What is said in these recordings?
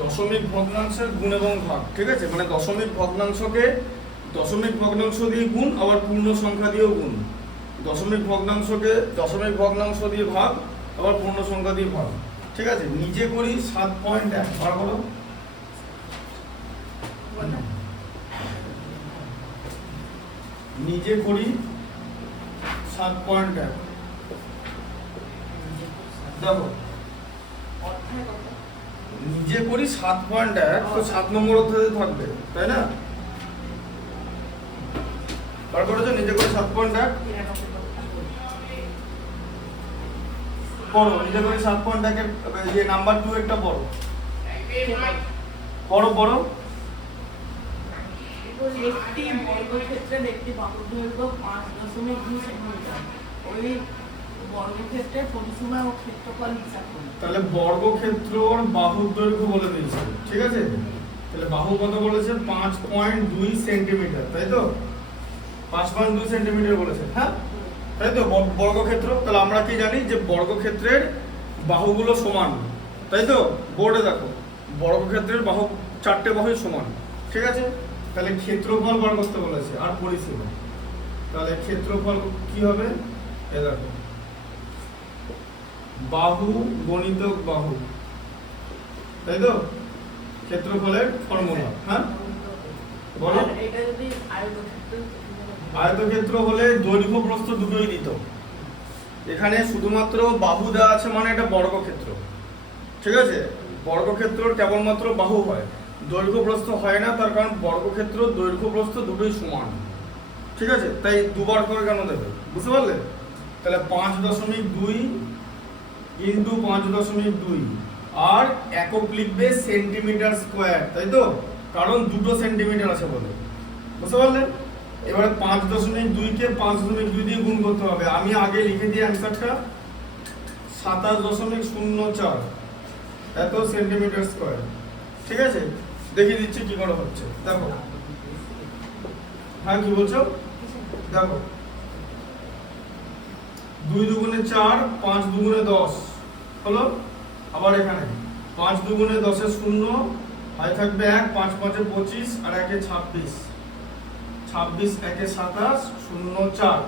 দশমিক ভগ্নাংশের গুণ এবং ভাগ, ঠিক আছে, মানে দশমিক ভগ্নাংশকে দশমিক ভগ্নাংশ দিয়ে গুণ, আবার পূর্ণ সংখ্যা দিয়েও গুণ। দশমিক ভগ্নাংশকে দশমিক ভগ্নাংশ দিয়ে ভাগ, আবার পূর্ণ সংখ্যা দিয়ে ভাগ, ঠিক আছে। নিজে করি 7.1, বার করো। নিজে করি 7.1, দেখো নিজে করি 7.1, তো 7 নম্বর অধ্যায়ে থাকবে, তাই না? বার করেছো নিজে করি 7.1, পড়ো নিজে করি 7.1 এর যে নাম্বার 2 একটা পড়ো, পড়ো পড়ো। একটি বর্গক্ষেত্রের একটি বাহুর দৈর্ঘ্য 5.2 সেন্টিমিটার। ওই বর্গক্ষেত্রের পরিসীমা ও ক্ষেত্রফল হিসাব করুন। তাহলে বর্গক্ষেত্রর বাহুর দৈর্ঘ্য বলে দিয়েছে, ঠিক আছে। তাহলে বাহু কত বলেছে? 5.2 সেন্টিমিটার, তাই তো? 5.2 সেন্টিমিটার বলেছে, হ্যাঁ তাই তো বর্গক্ষেত্র। তাহলে আমরা কি জানি যে বর্গক্ষেত্রের বাহুগুলো সমান, তাই তো? বোর্ডে দেখো বর্গক্ষেত্রের বাহু 4টে বাহুই সমান, ঠিক আছে। তাহলে ক্ষেত্রফল বার করতে বলেছে আর পরিসীমা। তাহলে ক্ষেত্রফল কি হবে? এ দেখো বাহু গণিতক বাহু, তাই তো? ক্ষেত্রফলের ফর্মুলা, হ্যাঁ বলো। এটা যদি আয়তক্ষেত্র, আয়তক্ষেত্র হলে দৈর্ঘ্য প্রস্থ দুটোই দিত। এখানে শুধুমাত্র বাহু দেওয়া আছে মানে এটা বর্গক্ষেত্র, ঠিক আছে। বর্গক্ষেত্রর কেবলমাত্র বাহু হয়, দৈর্ঘ্য প্রস্থ হয় না, তার কারণ বর্গক্ষেত্র দৈর্ঘ্য প্রস্থ দুটোই সমান, ঠিক আছে। তাই দুবার করে কেন দেবে, বুঝতে পারলে? তাহলে 5.2 ইন্টু 5.2 আর একক লিখবে সেন্টিমিটার স্কোয়ার, তাই তো? কারণ দুটো সেন্টিমিটার আছে বলে, বুঝতে পারলে? এবারে 5.2 কে 5.2 দিয়ে গুণ করতে হবে। আমি আগে লিখে দিই অ্যান্সারটা, 27.04 এত সেন্টিমিটার স্কোয়ার, ঠিক আছে। দেখিয়ে দিচ্ছি কি করে হচ্ছে, দেখো। হ্যাঁ কি বলছো? দেখো 2 দুগুণে 4, 5 দুগুণে 10 হলো। আবার এখানে 5 দুগুণে 10 এ 0, আর থাকবে 1, 5 5 এ 25 আর 1 এ 26, 26 1 এ 27, 0 4।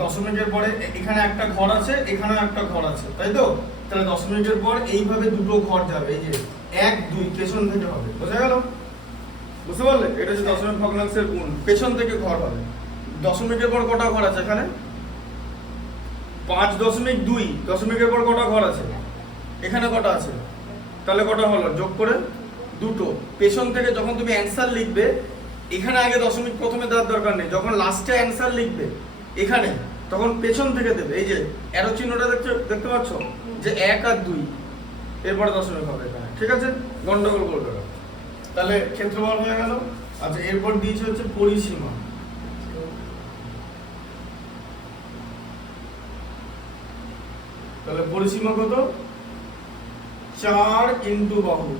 দশমিকের পরে এখানে একটা ঘর আছে, এখানেও একটা ঘর আছে, তাই তো? তাহলে দশমিকের পর এইভাবে দুটো ঘর যাবে, এই যে 1 2 পেছন থেকে হবে, বোঝা গেল? বুঝতে পারলে? এটা হচ্ছে দশমিক ভগ্নাংশের গুণ, পেছন থেকে ঘর হবে। দশমিকের পর কটা ঘর আছে এখানে? 5.2। দশমিকের পর কটা ঘর আছে? এখানে কটা আছে? তাহলে কটা হলো? যোগ করে দুটো। পেছন থেকে যখন তুমি অ্যান্সার লিখবে, এখানে আগে দশমিক প্রথমে দেওয়ার দরকার নেই, যখন লাস্টে অ্যান্সার লিখবে এখানে, তখন পেছন থেকে দেবে। এই যে অ্যারো চিহ্নটা দেখতে পাচ্ছ, যে 1 আর 2, এরপরে দশমিক হবে এখানে, ঠিক আছে। গন্ডগোল করবে না। তাহলে ক্ষেত্রফল হয়ে গেল। আচ্ছা এরপর দিয়েছে হচ্ছে পরিসীমা। তাহলে পরিসীমা কত? 4 ইন্টু বাহু,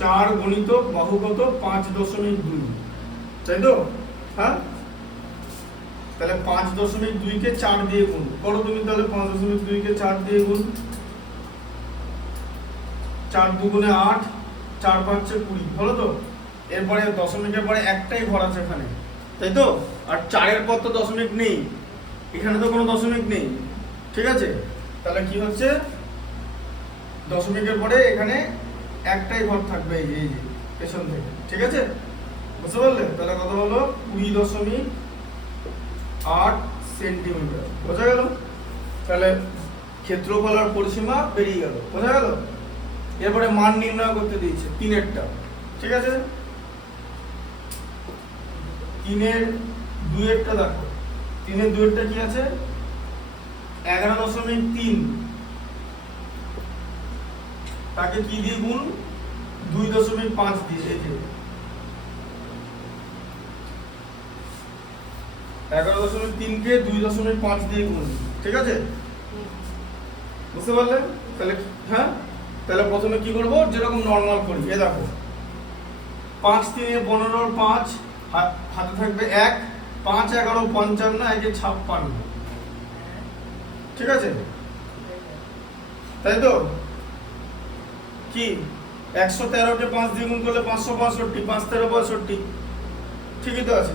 4 গুণিতক বাহু কত? 5.2, তাই তো? হ্যাঁ তাহলে 5.2 কে 4 দিয়ে গুণ করো তুমি। তাহলে 5.2 কে 4 দিয়ে গুণ, 4 দুগুণে 8, 4 5 20 হলো তো? এরপরে দশমিকের পরে একটাই ঘর আছে এখানে, তাই তো? আর 4 এর পর তো দশমিক নেই, এখানে তো কোনো দশমিক নেই, ঠিক আছে। তাহলে কি হচ্ছে? দশমিকের পরে এখানে একটাই ঘর থাকবে, এই যে পেছন থেকে, ঠিক আছে। বুঝতে পারলে? তাহলে কত হলো? 20.8 সেন্টিমিটার, বোঝা গেল? তাহলে ক্ষেত্রফল আর পরিসীমা বেরিয়ে গেল, বোঝা গেল? এরপরে মান নির্ণয় করতে দিয়েছে 3-এরটা, ঠিক আছে। 3-এর 2-এরটা দেখো, 3-এর 2-এরটা কি আছে? 11.3, তাকে কি দিয়ে গুণ? 2.5 দিয়ে। এই যে 11.3 কে 2.5 দিয়ে গুণ, ঠিক আছে। বুঝতে পারলে? তাহলে হ্যাঁ, তাহলে প্রথমে কি করব? যেরকম নরমাল করি, এই দেখো 5 3 15 5, হাতে থাকবে 1, 5 11 55, 1 56, ঠিক আছে, তাই তো? কি 113কে 5 দিয়ে গুণ করলে 565, 5 13 65, ঠিকই তো আছে।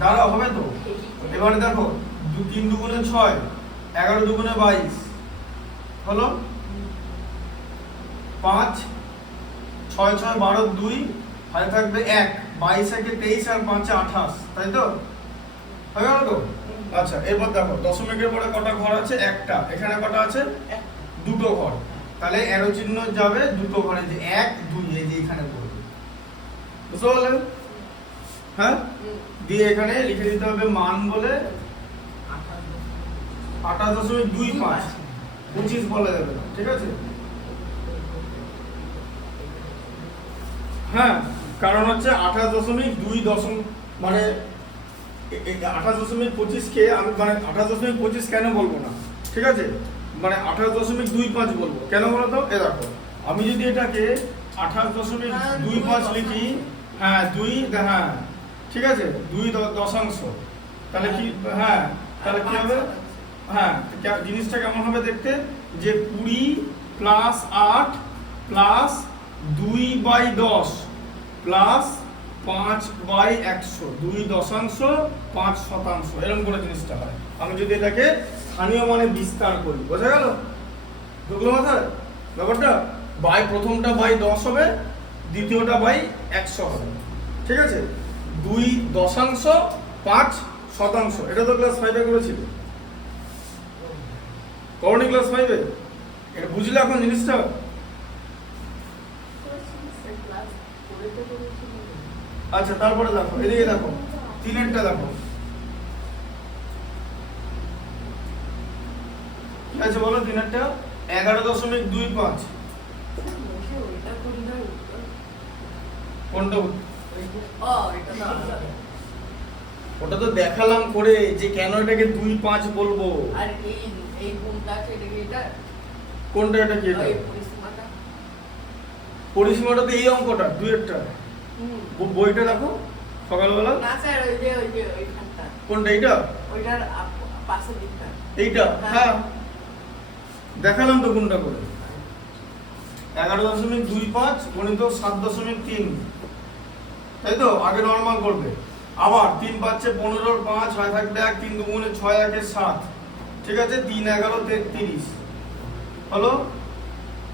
দাঁড়াও, হবে তো। এবারে দেখো 3 দুগুণে 6, 11 দুগুণে 22 হলো 5, 6 6 12 2, হাতে থাকবে 1, 22 একে 23 আর 5 এ 28, তাই তো? হয়ে গেল তো? আচ্ছা, এবার দেখো দশমিকের পরে কটা ঘর আছে? একটা। এখানে কটা আছে? দুটো ঘর। তাহলে অ্যারো চিহ্ন যাবে দুটো ঘরে, যে 1 2, এই যে এখানে পড়বে। বুঝতে পারলেন? হ্যাঁ, দিয়ে এখানে লিখে দিতে হবে মান বলে 28.25, 25 বলা যাবে না, ঠিক আছে? হ্যাঁ, কারণ হচ্ছে 28.2 মানে 28.25 কে আমি মানে 28.25 কেন বলবো না, ঠিক আছে? মানে 28.25 বলবো কেন বলো তো? এ দেখো, আমি যদি এটাকে 28.25 লিখি, হ্যাঁ 2, হ্যাঁ ঠিক আছে, 2 দশাংশ, তাহলে কি? হ্যাঁ, তাহলে কি হবে? হ্যাঁ, জিনিসটা কেমন হবে দেখতে? যে 20 প্লাস 8 প্লাস 2/10 প্লাস 5/100, 2.5 এরকম করে জিনিসটা হয়। আমি যদি এটাকে স্থানীয় মানে বিস্তার করি, বোঝা গেল? ঢুকলো মাথায় ব্যাপারটা? প্রথমটা 10 হবে, দ্বিতীয়টা 100 হবে, ঠিক আছে? 2.5%, এটা তো ক্লাস 5 এ করেছিল, করনি ক্লাস 5 এ? এটা বুঝলে এখন জিনিসটা? আচ্ছা, তারপরে দেখো, এদিকে দেখো, 3এরটা দেখো কি আছে বলো? 3এরটা 11.25, কোনটা? ওটা তো দেখালাম করে যে কেন এটাকে 2.5 বলবো। আর এই কোনটা আছে? এটা কোনটা? এটা কি? এটা পরিসীমাটা। পরিসীমাটা তো এই অঙ্কটা 2-এরটা। বইটা দেখো সকালবেলা। না স্যার, ওই যে ওইখানটা। কোনটা? এইটা? ওইটার পাশের দিকটা। এইটা? হ্যাঁ, দেখালাম তো কোনটা করে। 11.25 গণিত 7.3, তাই তো? আগে নরমাল করবে, আবার 3 পাচ্ছে 15, 5 হয় থাকবে 1, 3 দুগুণে 6, 1 এ 7, ঠিক আছে? 3 11 33 হলো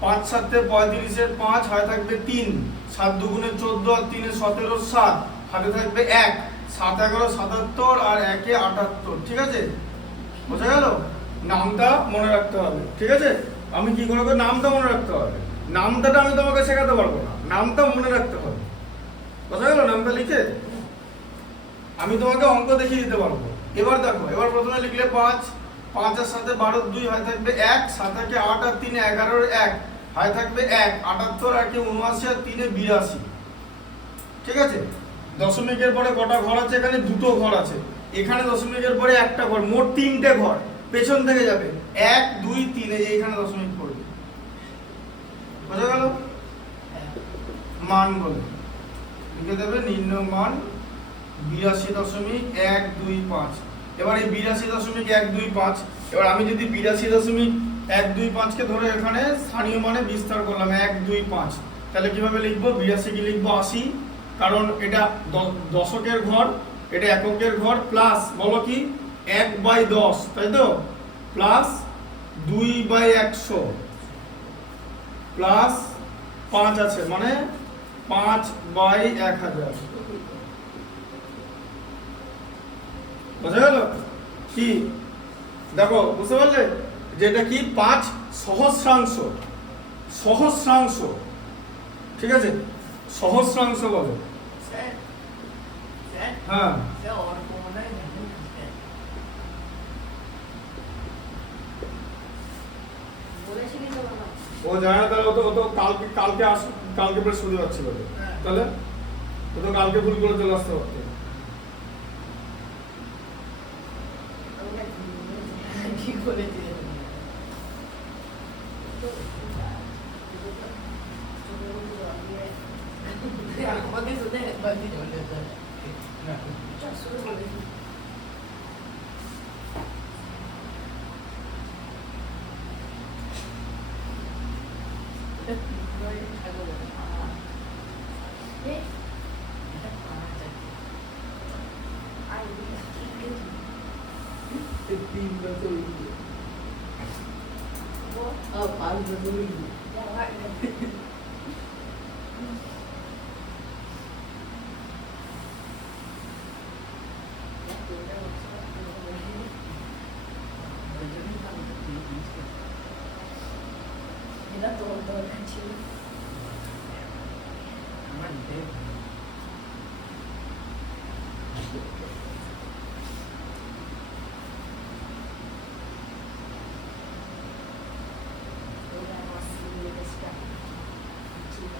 5 7 35 এর 5 হয় থাকবে 3, 7 দুগুণে 14 আর 3 এ 17, 7 হাতে থাকবে 1, 7 11 77 আর 1 এ 78, ঠিক আছে? বোঝা গেল? নামটা মনে রাখতে হবে, ঠিক আছে? আমি কি করে নামটা মনে রাখতে হবে? নামটাটা আমি তোমাকে শেখাতে পারবো না, নামটা মনে রাখতে হবে। বোঝা গেল? নামটা লিখে আমি তোমাকে অঙ্ক দেখিয়ে দিতে পারবো। এবার দেখো, এবার প্রথমে লিখলে 5, 5 এর সাথে 12 2 হয় থাকবে 1, 7 একে 8 আর 3 এ 11 এর 1 হয় থাকবে 1, 78 আর 1 79 আর 3 এ 82, ঠিক আছে? দশমিকের পরে কটা ঘর আছে? এখানে দুটো ঘর আছে। এখানে দশমিকের পরে একটা ঘর, মোট 3টে ঘর। পেছন থেকে যাবে 1 2 3, এই যে এখানে দশমিক পড়বে। বোঝা গেল? মান বলে লিখে দেবে নির্ণয় মান 82.125। এবার এই 82.125, এবার আমি যদি 82.125 কে ধরে এখানে স্থানীয় মানে বিস্তার করলাম 125, তাহলে কিভাবে লিখবো? 82 কি লিখবো? 80, কারণ এটা দশকের ঘর, এটা এককের ঘর, প্লাস বলো কি 1/10, তাই তো? প্লাস 2/100 প্লাস 5 আছে, মানে 5/1000। বুঝা গেল? কি দেখো, বুঝতে পারলে যে এটা কি? 5 সহস্রাংশ, সহস্রাংশ, ঠিক আছে? সহস্রাংশ বলে। হ্যাঁ, ও জানে না, তাহলে ও তো কালকে কালকে প্রায় শুরু হচ্ছিল, তাহলে ও তো কালকে ভুল করে চলে আসতে পারতো। কি করে আমাকে শুনে বাদি চলে যায়। 3 বছর হইলো। 5 বছর হইলো। এটা তোর দরকার ছিল। আমার দেব ওরা আমার সিরিয়াসটা ছিল।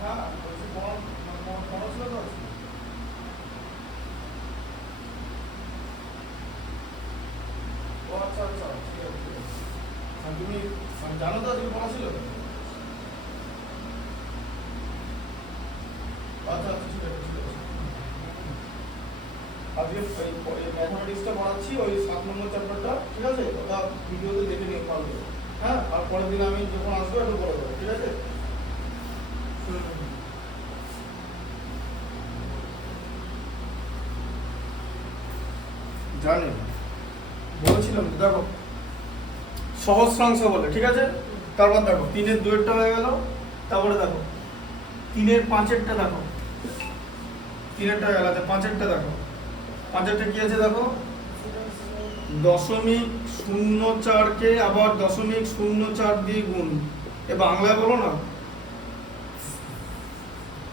হ্যাঁ বলছি পড়াশোনা তো আছে। ও আচ্ছা আচ্ছা ঠিক আছে ঠিক আছে। আর তুমি জানো তো আজকে পড়া ছিল? আচ্ছা আচ্ছা ঠিক আছে ঠিক আছে। আজকে এই ম্যাথমেটিক্সটা পড়াচ্ছি ওই 7 নম্বর চ্যাপ্টারটা, ঠিক আছে? ওটা ভিডিওতে দেখে নিও পারবে। হ্যাঁ আর পরের দিন আমি যখন আসবো একটু বলে দেবো, ঠিক আছে? জানি বলেছিলাম তো, দেখো সহস্রাংশ বলে, ঠিক আছে? তারপর দেখো 3-এর 2-এরটা হয়ে গেল, তারপরে দেখো 3-এর 5-এরটা দেখো, 3-এরটা হয়ে গেল, 5-এরটা দেখো, 5-এরটা কি আছে দেখো, 0.04 আবার 0.04 দিয়ে গুণ। এ বাংলায় বলো না,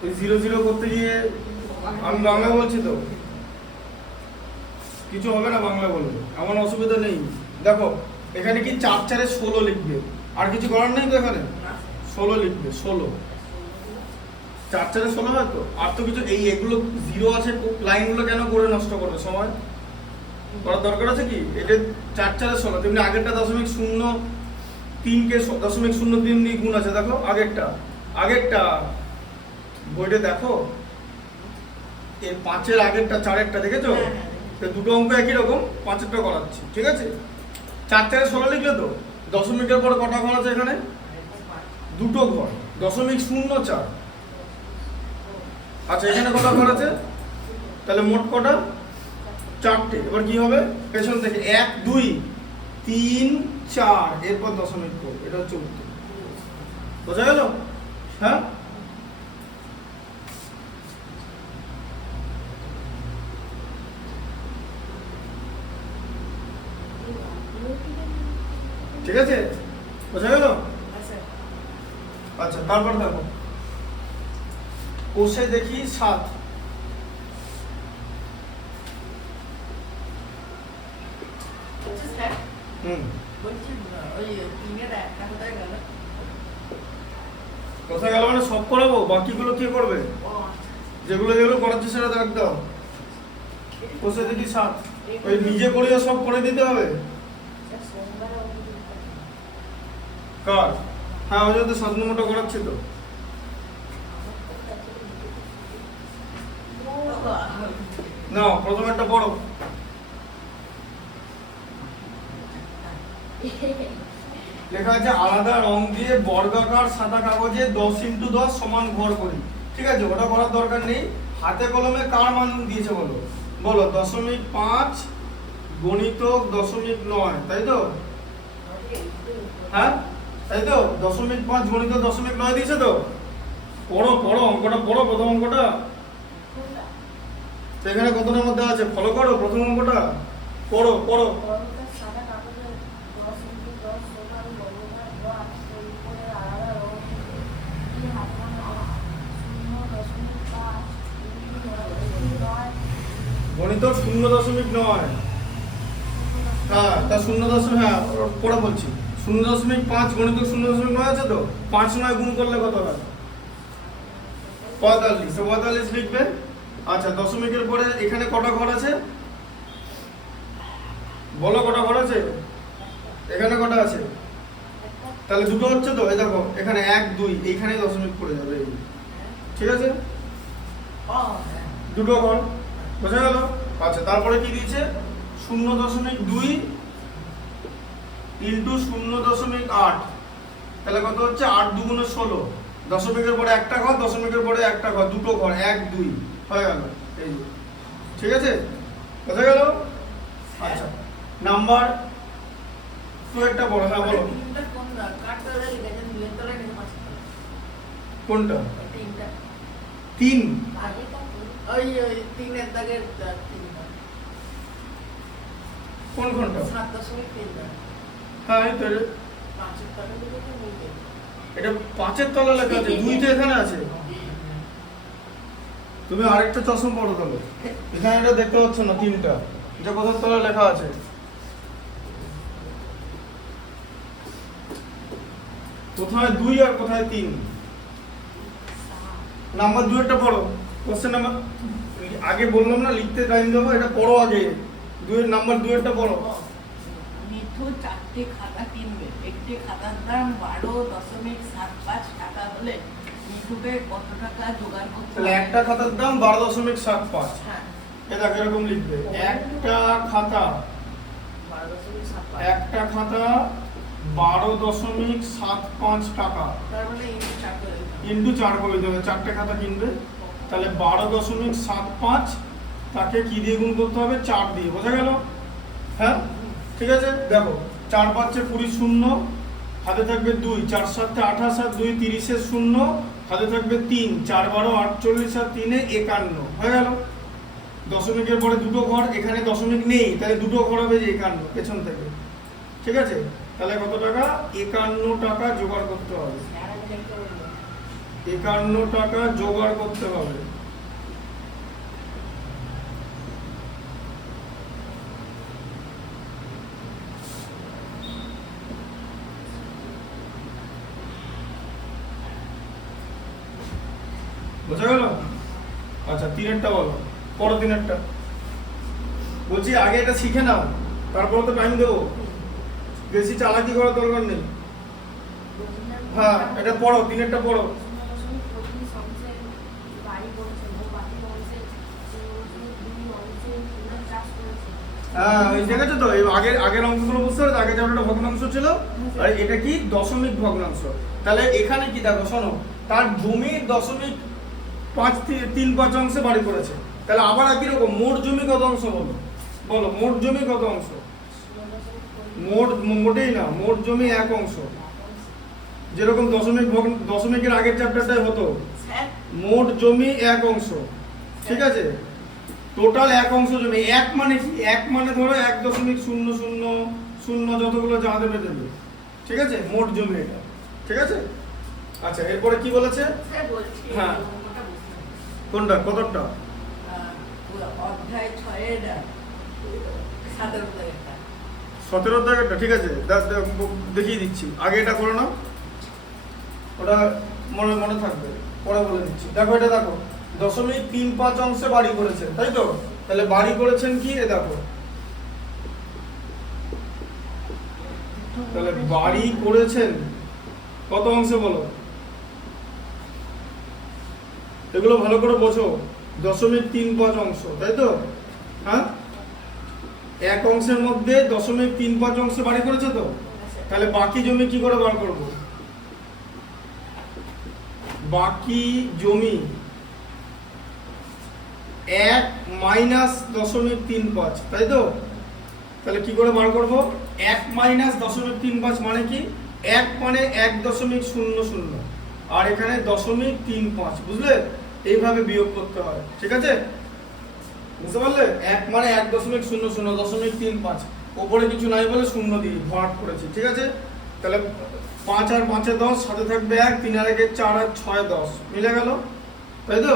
এই 0 করতে গিয়ে আমি বাংলা বলছি তো, কিছু হবে না বাংলা বলবে, এমন অসুবিধা নেই। দেখো এখানে কি 4-4-এ 16 লিখবে, আর কিছু করার নেই তো, এখানে 16 লিখবে, 16 4-4-এ 16 হয় তো, আর তো কিছু এই এগুলো 0 আছে, লাইনগুলো কেন করে নষ্ট করবে সময়, করার দরকার আছে কি? এটা 4-4-এ 16, তেমনি আগেরটা 0.03-কে 0.03 দিয়ে গুণ আছে, দেখো আগেরটা বইটা দেখো, এর 5-এর আগেরটা 4-এরটা দেখেছো? তো দুটো অঙ্ক একই রকম, 5-এরটা করাচ্ছি, ঠিক আছে? 4-4-এ 16 লিখলে তো, দশমিকের পরে কটা ঘর আছে এখানে? দুটো ঘর, 0.04। আচ্ছা এখানে কটা ঘর আছে? তাহলে মোট কটা? 4টে। এবার কি হবে? পেছন থেকে 1 2 3 4, এরপর দশমিক পর, এটা হচ্ছে উত্তর। বোঝা গেল? হ্যাঁ ঠিক আছে, বোঝা গেল? আচ্ছা তারপর দেখো কোষে দেখি 7, বলছি ওই 3-এর একটা কোথায় গেল? কোথায় গেল মানে সব করাবো, বাকিগুলো কে করবে? ও আচ্ছা। যেগুলো যেগুলো করাচ্ছে সেটা দাগ দাও। বসে দেখি 7 ওই নিজে করিয়ে সব করে দিতে হবে কার? হ্যাঁ ওই জন্য 7 নম্বরটা করাচ্ছি তো। না প্রথমে একটা পড়ো। লেখা আছে আলাদা রং দিয়ে বর্গাকার সাদা কাগজে 10x10 সমান ঘর করি। ঠিক আছে, ওটা করার দরকার নেই। হাতে কলমে কার মান দিয়েছে বলো? বলো 0.5 গণিতক 0.9, তাই তো? হ্যাঁ তাই তো, 0.5 গণিতক 0.9 দিয়েছে তো। পড়ো পড়ো অঙ্কটা পড়ো, প্রথম অঙ্কটা। সেখানে কত নম্বর দেওয়া আছে ফলো করো, প্রথম অঙ্কটা পড়ো পড়ো। গণিত 0.9, হ্যাঁ তা 0. হ্যাঁ পড়া বলছি 0.5 গণিত 0.9 আছে তো। 5 9 গুণ করলে কত হয়? 45। 45 লিখবে। আচ্ছা দশমিকের পরে এখানে কটা ঘর আছে বলো? কটা ঘর আছে এখানে? কটা আছে? তাহলে দুটো হচ্ছে তো। এই দেখো এখানে 1 2 এইখানে দশমিক পড়ে যাবে, ঠিক আছে? দুটো ঘর বোঝা গেল। আচ্ছা তারপরে কি দিয়েছে? 0.2 ইন্টু 0.8, তাহলে কত হচ্ছে? 8 2 16। দশমিকের পরে একটা ঘর, দশমিকের পরে একটা ঘর, দুটো ঘর, 1 2 হয়ে গেল। এই যে, ঠিক আছে, বোঝা গেল। আচ্ছা নাম্বার 2 একটা বড়। হ্যাঁ বলো কোনটা? 3 ওই 3-এর দাগের 3 কোন কোনটা? 7.3 হ্যাঁ এই তো রে। 5-এর দাগে দিলে তো মিলবে। এটা 5-এর তলা লেখা আছে, 2 তো এখানে আছে। তুমি আরেকটা চশমা পড়ো তাহলে। এখানে এটা দেখতে পাচ্ছ না 3টা, এটা কোথার তলা লেখা আছে? কোথায় 2 আর কোথায় 3? নাম্বার 2 একটা পড়ো। কোশ্চেন নাম্বার আগে বললাম না লিখতে টাইম দেবো, এটা পড়ো আগে। 2 এর নাম্বার 2 একটা পড়ো। মিঠু 4টে খাতা কিনবে, একটি খাতার দাম 12.75 টাকা হলে মিঠুকে কত টাকা জোগাড় করতে তাহলে হবে? একটা খাতার দাম 12.75। হ্যাঁ এটা এরকম লিখবে, একটা খাতা 12.75 একটা খাতা 12.75 টাকা তার মানে ইন্টু 4 করে দিতে হবে। 4টে খাতা কিনবে, তাহলে 12.75 তাকে কি দিয়ে গুণ করতে হবে? 4 দিয়ে। বোঝা গেল? হ্যাঁ ঠিক আছে। দেখো 4 5 20 শূন্য, হাতে থাকবে 2, 4 7 28 আর 2 30 এর শূন্য, হাতে থাকবে 3, 4 12 48 আর 3 51 হয়ে গেল। দশমিকের পরে দুটো ঘর, এখানে দশমিক নেই তাহলে দুটো ঘর হবে যে 51 পেছন থেকে, ঠিক আছে? তাহলে কত টাকা? 51 টাকা জোগাড় করতে হবে। 51 টাকা জোগাড় করতে হবে। বোঝা গেল? আচ্ছা 3-এরটা বলো, পরে 3-এরটা বলছি। আগে এটা শিখে নাও, তারপরে তো টাইম দেবো, বেশি চালাকি করার দরকার নেই। হ্যাঁ এটা পড়ো, 3-এরটা পড়ো। হ্যাঁ ওই দেখেছো তো, এই আগের অঙ্কগুলো বুঝতে পারছো? আগে যেমন একটা ভগ্নাংশ ছিল আর এটা কি দশমিক ভগ্নাংশ। তাহলে এখানে কি দেখো শোনো, তার জমি 0.535 অংশে বাড়ি করেছে। তাহলে আবার একই রকম মোট জমি কত অংশ বলো? বলো মোট জমি কত অংশ? মোটেই না, মোট জমি 1 অংশ। যেরকম দশমিকের আগের চ্যাপ্টারটাই হতো, মোট জমি 1 অংশ, ঠিক আছে? টোটাল 1 অংশ জমি। 1 মানে কি? 1 মানে ধরো 1.000 যতগুলো যা দেবে দেবে, ঠিক আছে? মোট জমি এটা, ঠিক আছে? আচ্ছা এরপরে কি বলেছে? হ্যাঁ কোনটা কতটা? অধ্যায় 6-এর 17 দাগেরটা। 17 দাগেরটা, ঠিক আছে দেখিয়ে দিচ্ছি। আগে এটা করে নাও। ওটা মনে মনে থাকবে, পরে বলে দিচ্ছি। দেখো এটা দেখো 0.35 অংশে বাড়ি করেছেন, তাই তো? তাহলে বাড়ি করেছেন কি, এ দেখো, তাহলে বাড়ি করেছেন কত অংশে বলো? এগুলো ভালো করে বোঝো, 0.35 অংশ, তাই তো? হ্যাঁ, এক অংশের মধ্যে 0.35 অংশে বাড়ি করেছে তো, তাহলে বাকি জমি কি করে বার করব? বাকি জমি 1 মাইনাস 0.35, তাই তো? তাহলে কি করে বার করব? 1 মাইনাস 0.35 মানে কি? 1 মানে 1.00 আর এখানে 0.35, বুঝলে? এইভাবে বিয়োগ করতে হয়, ঠিক আছে? বুঝতে পারলে? 1 মানে 1.00, 0.35, ওপরে কিছু নাই বলে শূন্য দিয়ে ভাগ করেছি, ঠিক আছে? তাহলে 5 আর 5 এ 10, সাথে থাকবে 1, 3 আর 1 4 আর 6 10, মিলে গেল, তাই তো?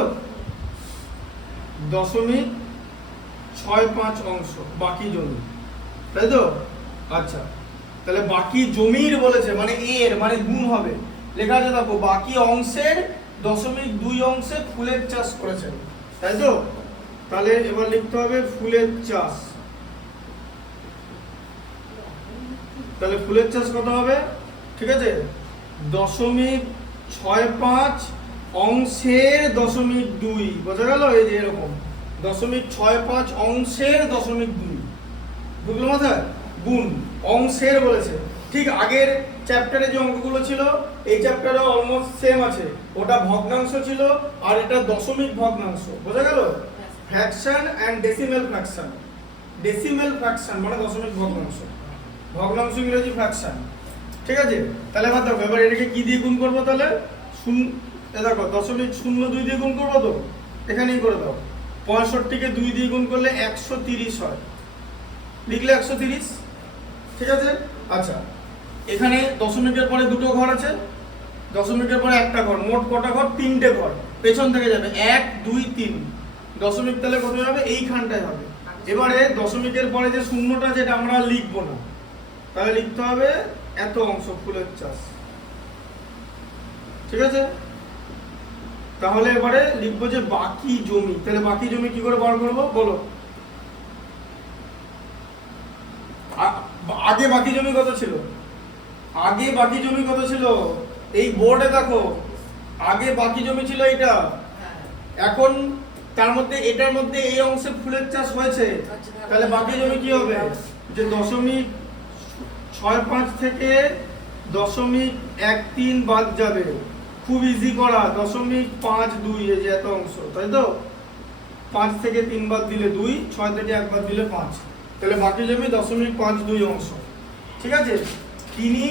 0.65 অংশ বাকি জমি, তাই তো? আচ্ছা, তাহলে বাকি জমির বলেছে মানে এর মানে গুণ হবে, লেখা আছে দেখো, বাকি অংশের 0.2 অংশে ফুলের চাষ করেছেন, তাই তো? তাহলে এবার লিখতে হবে ফুলের চাষ। তাহলে ফুলের চাষ কত হবে? ঠিক আছে, 0.65 অংশের 0.2, বোঝা গেল? এই যে এরকম 0.65 অংশের 0.2, বুঝলো মাথায়? গুণ অংশের বলেছে। ঠিক আগের চ্যাপ্টারে যে অঙ্কগুলো ছিল এই চ্যাপ্টারে অলমোস্ট সেম আছে, ওটা ভগ্নাংশ ছিল আর এটা দশমিক ভগ্নাংশ, বোঝা গেল? Fraction and decimal fraction, decimal fraction মানে দশমিক ভগ্নাংশ, ভগ্নাংশ ইংরেজি ফ্র্যাকশন, ঠিক আছে? তাহলে এবার দেখো, এবার এটাকে কি দিয়ে গুণ করবো? তাহলে দেখো 0.02 দিয়ে গুণ করবো তো, এখানেই করে দাও। 65-কে 2 দিয়ে গুণ করলে 130 হয়, লিখলে 130, ঠিক আছে? আচ্ছা, এখানে দশমিকের পরে দুটো ঘর আছে, দশমিকের পরে একটা ঘর, মোট কটা ঘর? 3টে ঘর, পেছন থেকে যাবে 1 2 3, দশমিক তাহলে কত হবে? এইখানটায় হবে। এবারে দশমিকের পরে যে শূন্যটা, যেটা আমরা লিখবো না, তাহলে লিখতে হবে এত অংশ ফুলের চাষ, ঠিক আছে? তাহলে এবারে লিখবো যে বাকি জমি, তাহলে বাকি জমি কি করে বার করবো বলো? আগে বাকি জমি কত ছিল? আগে বাকি জমি কত ছিল? এই বোর্ডে দেখো, আগে বাকি জমি ছিল এটা, এখন তার মধ্যে এটার মধ্যে এই অংশে ফুলের চাষ হয়েছে, তাহলে বাকি জমি কি হবে? যে 0.65 থেকে 0.13 বাদ যাবে, খুব ইজি করা, 0.52, এই যে এত অংশ, তাই তো? 5 থেকে 3 বাদ দিলে 2, 6 থেকে 1 বাদ দিলে 5, তাহলে বাকি জমি 0.52 অংশ, ঠিক আছে? তিনি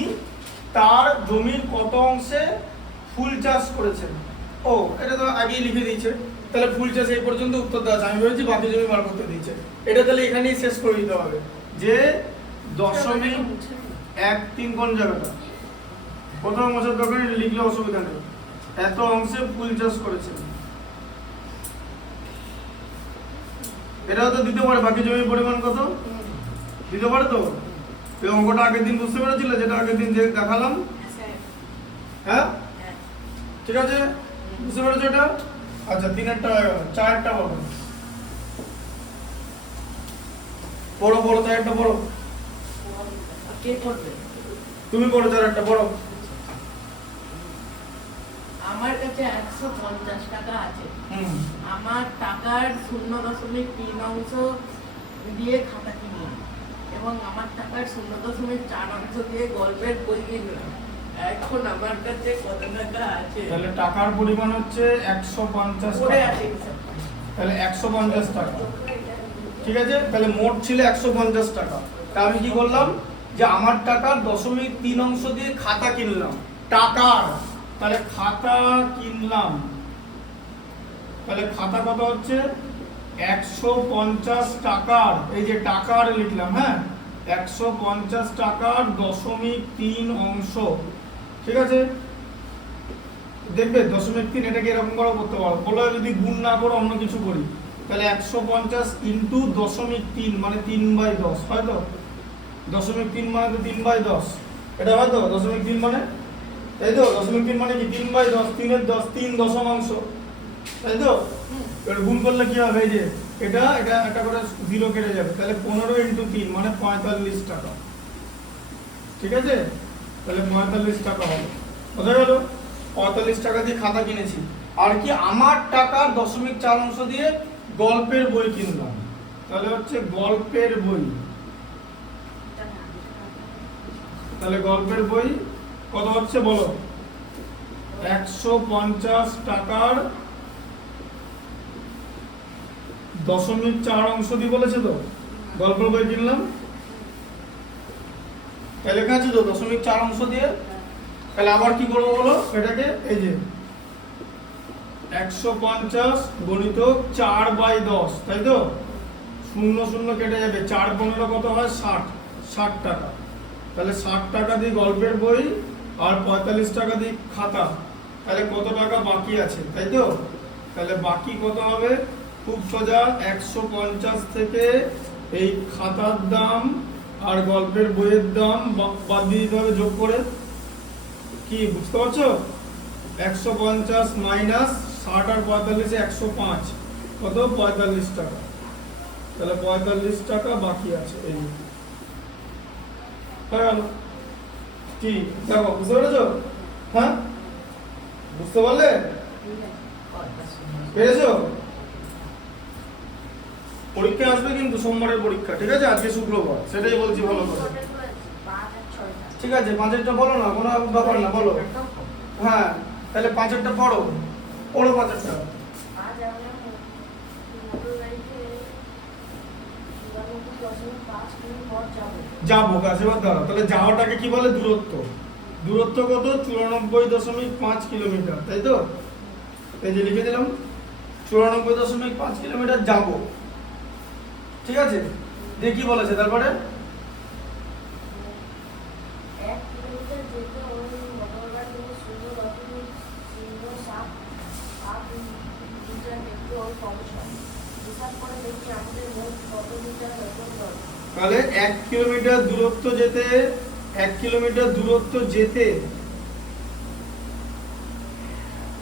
তার জমির কত অংশে ফুল চাষ করেছেন? ও, এটা তো আগেই লিখে দিয়েছে, তাহলে ফুল চাষ এই পর্যন্ত উত্তর দেওয়া আছে। আমি ভেবেছি বাকি জমি বার করতে দিয়েছে, এটা তাহলে এখানেই শেষ করে দিতে হবে যে 0.13 কোন জায়গাটা, কোথাও মোছার দরকার নেই, লিখলে অসুবিধা নেই, এত অংশে ফুল চাষ করেছেন। এটাও তো দিতে পারে, বাকি জমির পরিমাণ কত দিতে পারে তো? এই অঙ্কটা আগের দিন বুঝতে পেরেছিলে, যেটা আগের দিন যে দেখালাম, হ্যাঁ? ঠিক আছে, বুঝতে পেরেছো এটা? আচ্ছা, 3-এরটা হয়ে গেল, 4-এরটা বলো, পড়ো পড়ো, 4-এরটা পড়ো, কে করবে? তুমি পড়ো 4-এরটা পড়ো। আমার কাছে 150 টাকা আছে, হুম, আমার টাকার 0.3 অংশ দিয়ে খাতা কিনলাম এবং আমার টাকার 0.4 অংশ দিয়ে গল্পের বই কিনলাম, এখন আমার কাছে কত টাকা আছে? তাহলে টাকার পরিমাণ হচ্ছে 150 পড়ে টাকা, আছে হিসাব। তাহলে 150 টাকা, ঠিক আছে? তাহলে মোট ছিল 150 টাকা, তা আমি কি করলাম যে আমার টাকার 0.3 অংশ দিয়ে খাতা কিনলাম, টাকার, তাহলে খাতা কিনলাম, তাহলে খাতা কত হচ্ছে? 150 টাকার, এই যে টাকার লিখলাম, হ্যাঁ, 150 টাকার 0.3 অংশ, ঠিক আছে? দেখবে 0.3, এটাকে এরকম করে করতে পারো, বলো যদি গুণ না করো অন্য কিছু করি, তাহলে 150 ইন্টু 0.3 মানে 3/10, হয়তো 0.3 মানে তো 3/10, এটা হয়তো 0.3 মানে তাই তো 0.3 মানে কি 3/10, 3 এর 10, 3 দশমাংশ, তাই তো? এবার গুণ করলে কি হবে? এই যে এটা একটা করে জিরো কেটে যাবে, তাহলে 15 × 3 মানে 45 টাকা, ঠিক আছে? তাহলে 45 টাকা হবে, বোঝা গেল? 45 টাকা দিয়ে খাতা কিনেছি, আর কি আমার টাকার 0.4 অংশ দিয়ে গল্পের বই কিনলাম, তাহলে হচ্ছে গল্পের বই। তাহলে গল্পের বই কত হচ্ছে বলো? 150 টাকার 0.4 অংশ দিয়ে বলেছে তো গল্পের বই কিনলাম, তাহলে লেখা আছে তো 0.4 অংশ দিয়ে। তাহলে আবার কি করবো বলো এটাকে? এই যে 150 গণিত 4/10, তাই তো? 0 0 কেটে যাবে, 4 15 কত হয়? 60 টাকা। তাহলে 60 টাকা দিয়ে গল্পের বই আর 45 টাকা দিয়ে খাতা, তাহলে কত টাকা বাকি আছে, তাই তো? তাহলে বাকি কত হবে? খুব সোজা, 150 থেকে এই খাতার দাম আর গল্পের বইয়ের দাম বাদ দিয়ে দিতে হবে যোগ করে। কি বুঝতে পারছো? 150 মাইনাস 60 আর 45 105, কত? 45 টাকা। তাহলে 45 টাকা বাকি আছে, এই হয়ে গেল। কি দেখো, বুঝতে পেরেছো? হ্যাঁ, বুঝতে পারলে? পেরেছো? পরীক্ষা আসবে কিন্তু সোমবারের পরীক্ষা, ঠিক আছে? আজকে শুক্রবার, সেটাই বলছি ভালো করে। ঠিক আছে, 5-এরটা বলো না, কোনো ব্যাপার না, বলো। হ্যাঁ, তাহলে 5-এরটা পড়ো 5-এরটা। যাবো কাছে বাদ দাও, তাহলে যাওয়াটাকে কি বলে? দূরত্ব। দূরত্ব কত? 94.5 কিলোমিটার, তাই তো? এই যে লিখে দিলাম 94.5 কিলোমিটার যাবো, ঠিক আছে? দিয়ে কি বলেছে তারপরে? তাহলে 1 কিলোমিটার দূরত্ব যেতে 1 কিলোমিটার দূরত্ব যেতে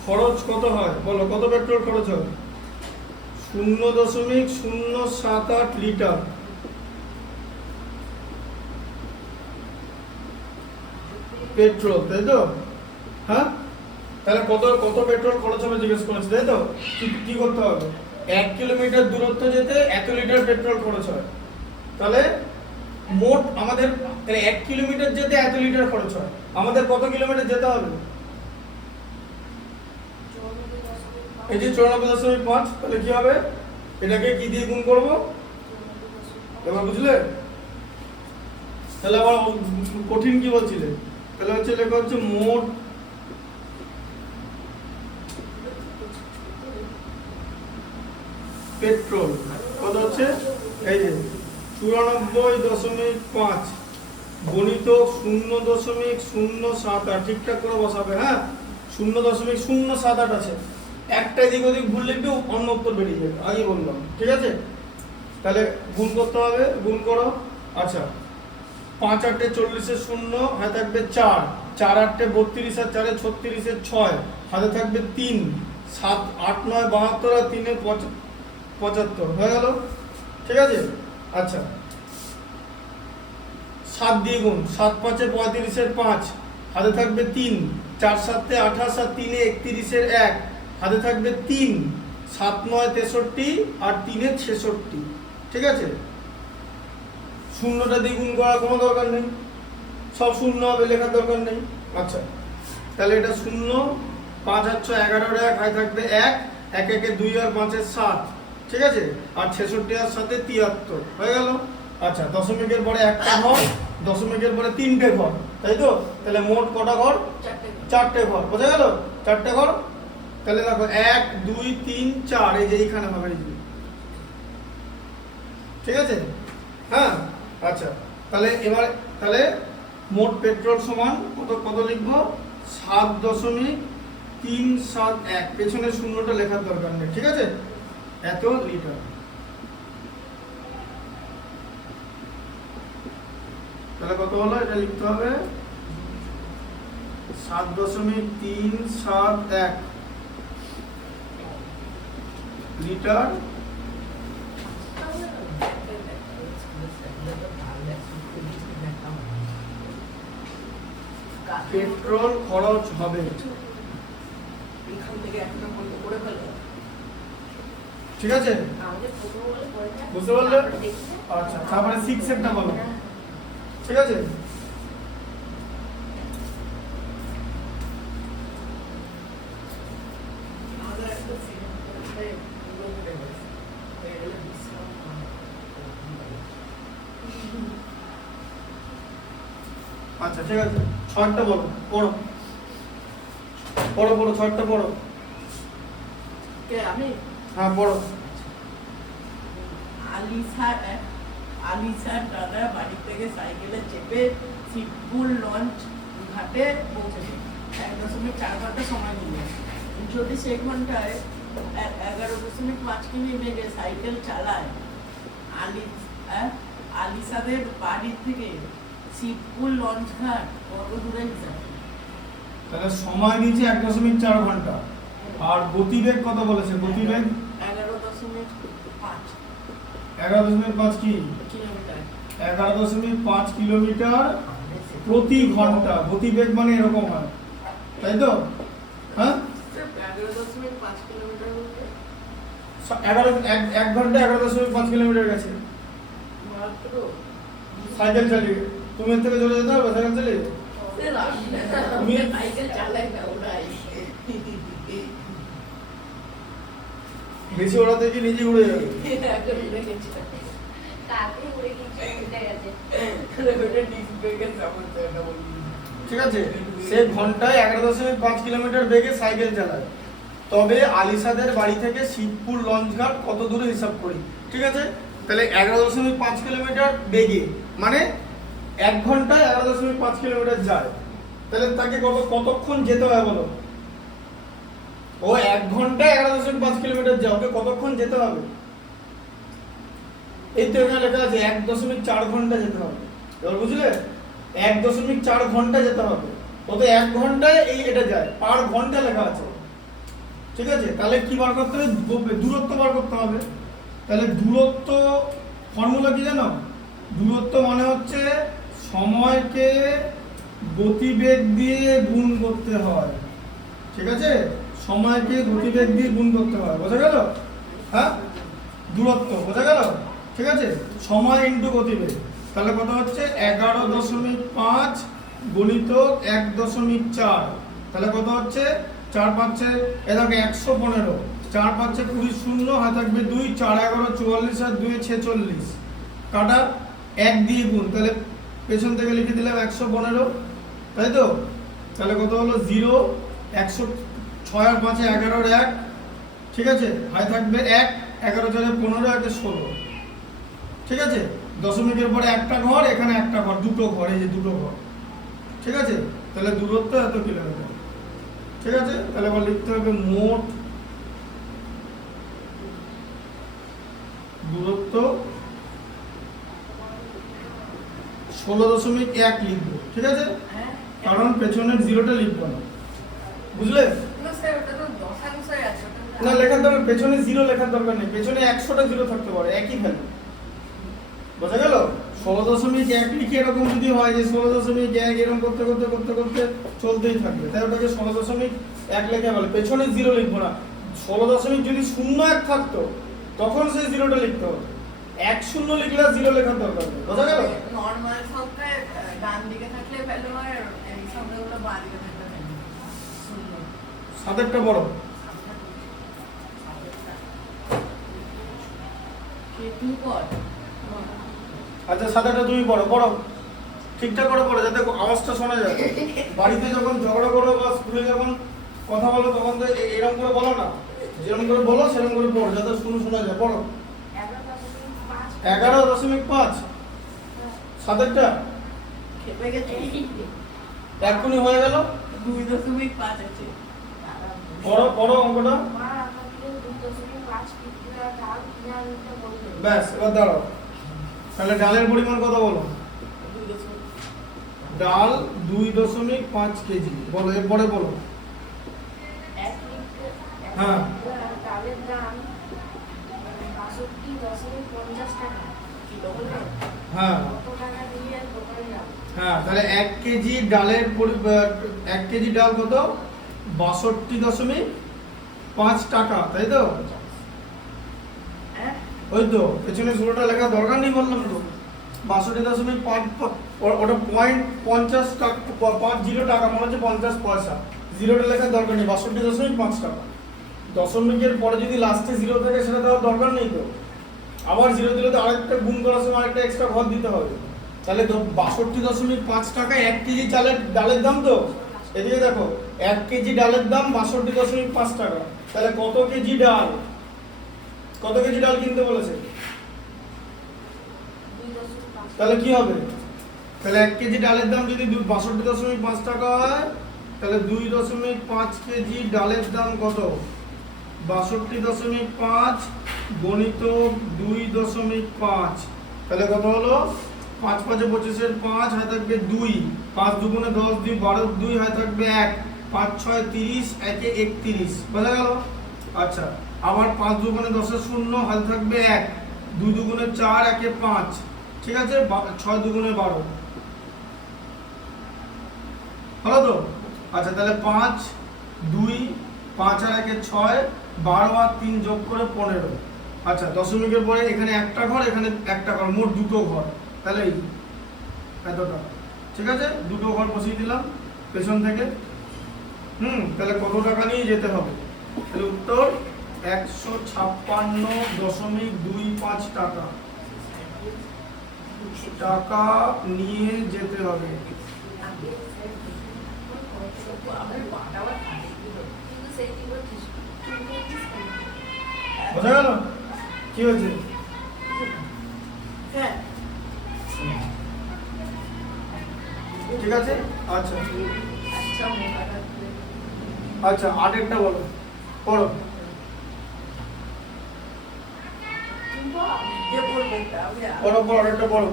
খরচ কত হয় বলো? কত পেট্রোল খরচ হয়? 0.078 লিটার পেট্রোল, তাই তো? হ্যাঁ, তাহলে কত কত পেট্রোল খরচ হবে জিজ্ঞেস করেছে, তাই তো? কি করতে হবে? 1 কিলোমিটার দূরত্ব যেতে এত লিটার পেট্রোল খরচ হয়, তাহলে মোট আমাদের, তাহলে 1 কিলোমিটার যেতে এত লিটার খরচ হয়, আমাদের কত কিলোমিটার যেতে হবে? এই যে 94.5, তাহলে কি হবে? এটাকে কি দিয়ে গুণ করব? এবার বুঝলে? তাহলে আবার কঠিন কি বলছিলে? তাহলে হচ্ছে লেখা হচ্ছে মোট পেট্রোল কত হচ্ছে? এই যে 94.5 গণিত 0.078, ঠিকঠাক করে বসাবে। হ্যাঁ, 0.078 আছে, একটা এদিক ওদিক ভুল লিখবে অন্য উত্তর বেরিয়ে যাবে, আগে বললাম, ঠিক আছে? তাহলে গুণ করতে হবে, গুণ করো। আচ্ছা, 5 8 40 0, হাতে থাকবে 4, 4 8 32 আর 4 36 6, হাতে থাকবে 3, 7 8 9 72 আর 3 75, হয়ে গেল, ঠিক আছে? আচ্ছা, 7 দিয়ে গুণ, 7 5 35 এর 5, হাতে থাকবে 3, 4 7 28 আর 3 31 এর 1, হাতে থাকবে 3, 7 9 63 আর 3 66, ঠিক আছে? শূন্যটা দিয়ে গুণ করার কোনো দরকার নেই, সব শূন্য হবে, লেখার দরকার নেই। আচ্ছা, তাহলে এটা 0, 5 8 6 11 এর 1, হাতে থাকবে 1, 1 1 2 আর 5 7, ঠিক আছে? আর 66 আর 7 73, হয়ে গেল। আচ্ছা, দশমিকের পরে একটা ঘর, দশমিকের পরে 3টে ঘর, তাই তো? তাহলে মোট কটা ঘর? 4টে ঘর, বোঝা গেল? 4টে ঘর। তাহলে দেখো 1 2 3 4, এই যে এইখানে হবে, এই যে, ঠিক আছে? হ্যাঁ, আচ্ছা, তাহলে এবার তাহলে মোট পেট্রোল সমান কত কত লিখবো? 7.371, পেছনে শূন্যটা লেখার দরকার নেই, ঠিক আছে? এত লিটার। তাহলে কত হলো? এটা লিখতে হবে 7.371 লিটার পেট্রোল খরচ হবে। এখান থেকে একটা বন্ধ করে ফেলো। ঠিক আছে, আমাদের প্রথম বলে পড়ে যায়। বুঝতে পারলে? তারপরে দেখছি। আচ্ছা, তারপরে 6 একটা বলো। ঠিক আছে, আমাদের একটা সিনেমা করতে পুরো করে গেছে। এগুলো বিশ্রাম করে। আচ্ছা ঠিক আছে, 6টা বলো, পড়ো পড়ো পড়ো, 6টা পড়ো। কে আমি? হ্যাঁ পড়ো। আলিসার দাদা বাড়ি থেকে সাইকেলে চেপে শিবপুর লঞ্চ ঘাটে পৌঁছেছে। 1.4 ঘন্টা সময় নিয়ে। যদি সে ঘন্টায় 11.5 কিমি বেগে সাইকেল চালায়, আলিসাদের বাড়ি থেকে শিবপুর লঞ্চ ঘাট কত দূরে হিসাব? তাহলে সময় নিয়েছে 1.4 ঘন্টা, আর গতিবেগ কত বলেছে? গতিবেগ 11.5 11.5 কি? কিলোমিটার। 11.5 কিলোমিটার প্রতি ঘন্টা। গতিবেগ মানে এরকম হয়, তাই তো? হ্যাঁ, 11.5 কিলোমিটার বলতে 1 ঘন্টা 11.5 কিলোমিটার গেছে মাত্র। সাইকেল চালিয়ে। তুমি এর থেকে চলে যেতে পারবে সাইকেল চালিয়ে? আমি সাইকেল চালাই না, ওরাই। বেশি ওড়াতে কি নিজে উড়ে যাবে। এখন উড়ে গেছে। তাতে উড়ে গিয়েছে, উল্টে গেছে। ওটা ডিস্ক ব্রেকের সমস্যা, এটা বলি। ঠিক আছে, সে ঘন্টায় 11.5 কিলোমিটার বেগে সাইকেল চালায়। তবে আলিসাদের বাড়ি থেকে শিবপুর লঞ্চ ঘাট কত দূরে হিসাব করি। ঠিক আছে, তাহলে 11.5 কিলোমিটার বেগে মানে 1 ঘন্টায় 11.5 কিলোমিটার যায়। তাহলে তাকে কতক্ষণ যেতে হয় বলো? ও 1 ঘন্টায় 11.5 কিলোমিটার যায়, ওকে কতক্ষণ যেতে হবে? এই তো এখানে লেখা আছে 1.4 ঘন্টা যেতে হবে। এবার বুঝলে? 1.4 ঘন্টা যেতে হবে। ও তো 1 ঘন্টায় এটা যায়, পার ঘন্টা লেখা আছে। ঠিক আছে, তাহলে কি বার করতে হবে? দূরত্ব বার করতে হবে। তাহলে দূরত্ব ফর্মুলা কি জানো? দূরত্ব মানে হচ্ছে সময়কে গতিবেগ দিয়ে গুণ করতে হয়। ঠিক আছে, সময়কে গতিবেগ দিয়ে গুণ করতে হয়। বোঝা গেল? হ্যাঁ, দূরত্ব বোঝা গেল? ঠিক আছে, সময় ইন্টু গতিবেগ। তাহলে কত হচ্ছে? 11.5 গুণিত 1.4। তাহলে কত হচ্ছে? 4 5 এ দেখো 115। 4 5 20 শূন্য, হাতে থাকবে 2, 4 11 44 আর 2 46। কাটা 1 দিয়ে গুণ, তাহলে পেছন থেকে লিখে দিলাম 115, তাই তো? তাহলে কত হলো? 0। 106 আর 5 11 1। ঠিক আছে, হাতে থাকবে 1, 11 4 15, 1 16। ঠিক আছে, দশমিকের পরে একটা ঘর, এখানে একটা ঘর, দুটো ঘর, এই যে দুটো ঘর। ঠিক আছে, তাহলে দূরত্ব এত কিলোমিটার। ঠিক আছে, তাহলে আবার লিখতে হবে মোট দূরত্ব 16.1 লিখবো। ঠিক আছে, হ্যাঁ, কারণ পেছনের জিরোটা লিখবো না। বুঝলে? না স্যার, ওটা তো দশাংশই আছে, ওটা তো- না, লেখার দরকার, পেছনে জিরো লেখার দরকার নেই। পেছনে 100টা জিরো থাকতে পারে, একই ভ্যালু। বোঝা গেল? 16.1 লিখে এরকম যদি হয় যে 16.1 এরকম করতে করতে করতে করতে চলতেই থাকবে, তাই ওটাকে 16.1 লেখা বলে। পেছনে জিরো লিখবো না। 16 যদি 01 থাকতো তখন সেই জিরোটা লিখতে হতো। 10 লিখলে জিরো লেখার দরকার নেই। বোঝা গেল? নর্মাল সংখ্যায় ডান দিকে থাকলে ভ্যালু হয়, আর এই সংখ্যাগুলো বাঁ দিকে থাকলে ভ্যালু শূন্য। 7টা বড়। কে তুই কর? আচ্ছা, 7টা তুমি পড়ো, পড়ো ঠিকঠাক করে পড়ো, যাতে আওয়াজটা শোনা যায়। বাড়িতে যখন ঝগড়া করো বা স্কুলে যখন কথা বলো তখন তো এরকম করে বলো না, যেরকম করে বলো সেরকম করে পড়ো, যাতে শোনা যায়। পড়ো 11.5। 7টা খেপে গেছে। এক্ষুনি হয়ে গেল। 2.5 আছে। পড়ো পড়ো অঙ্কটা। মা আমাকে 2.5 কিলো ডাল কিনে আনতে বললেন। ব্যাস, এবার দাঁড়াও। তাহলে ডালের পরিমাণ কত বলো? 2.5 ডাল 2.5 কেজি। বলো এরপরে বলো। 1 লিটার হ্যাঁ। ডালের দাম 62.50 টাকা কিলো হলে হ্যাঁ কত টাকা দিয়ে দোকানে যাবো? হ্যাঁ, তাহলে 1 কেজি ডালের 1 কেজি ডাল কত? 62.5 টাকা, তাই তো? হ্যাঁ ওই তো পেছনে 16টা লেখা দরকার নেই বললাম তো। 62.5, ওটা 50 টাকা, 50 টাকা মানে হচ্ছে 50 পয়সা। জিরোটা লেখার দরকার নেই, 62.5 টাকা। দশমিকের পরে যদি লাস্টে জিরো থাকে সেটা দেওয়ার দরকার নেই তো। আবার জিরো দিলে তো আরেকটা গুণ করার সময় আরেকটা এক্সট্রা ঘর দিতে হবে। তাহলে 62.5 টাকা 1 কেজি ডালের দাম তো। এদিকে দেখো 1 কেজি ডালের দাম 62.5 টাকা। তাহলে কত কেজি ডাল কিনতে বলেছে? 2.5 তাহলে কি হবে? তাহলে 1 কেজি ডালের দাম যদি 62.5 টাকা হয়, তাহলে 2.5 কেজি ডালের দাম কত? 62.5 গণিত 2.5, তাহলে কত হলো? 5 5 25 5 হাতে থাকবে 2, 5 দুগুণে 10, 2 12, 2 হাতে থাকবে 1, 5 6 30, 1 এ 31, বোঝা গেল? আচ্ছা, আবার 5 দুগুণে 10 এর 0 হাতে থাকবে 1, 2 দুগুণে 4, 1 এ 5, ঠিক আছে? 6 দুগুণে 12 হলো তো? আচ্ছা, তাহলে 5 2 5 আর 1 এ 6, 12 আর 3 যোগ করে 15। আচ্ছা, দশমিকের পরে এখানে একটা ঘর, এখানে একটা ঘর, মোট দুটো ঘর। তাহলে এই এতটা, ঠিক আছে? দুটো ঘর বসিয়ে দিলাম পেছন থেকে। তাহলে কত টাকা নিয়ে যেতে হবে? তাহলে উত্তর 156.25 টাকা নিয়ে যেতে হবে। আমার বাটা বা খালি দিলো। কিন্তু সেই কি বলছিস? তুই বলছিস কেন? বোঝা গেল কি হয়েছে? হ্যাঁ ঠিক আছে। আচ্ছা আচ্ছা মোটাটা আচ্ছা, আটেরটা বলো, পড়ো। কিন্তু যে বলবে তা আমি পড়ো পড়ো, আটেরটা পড়ো।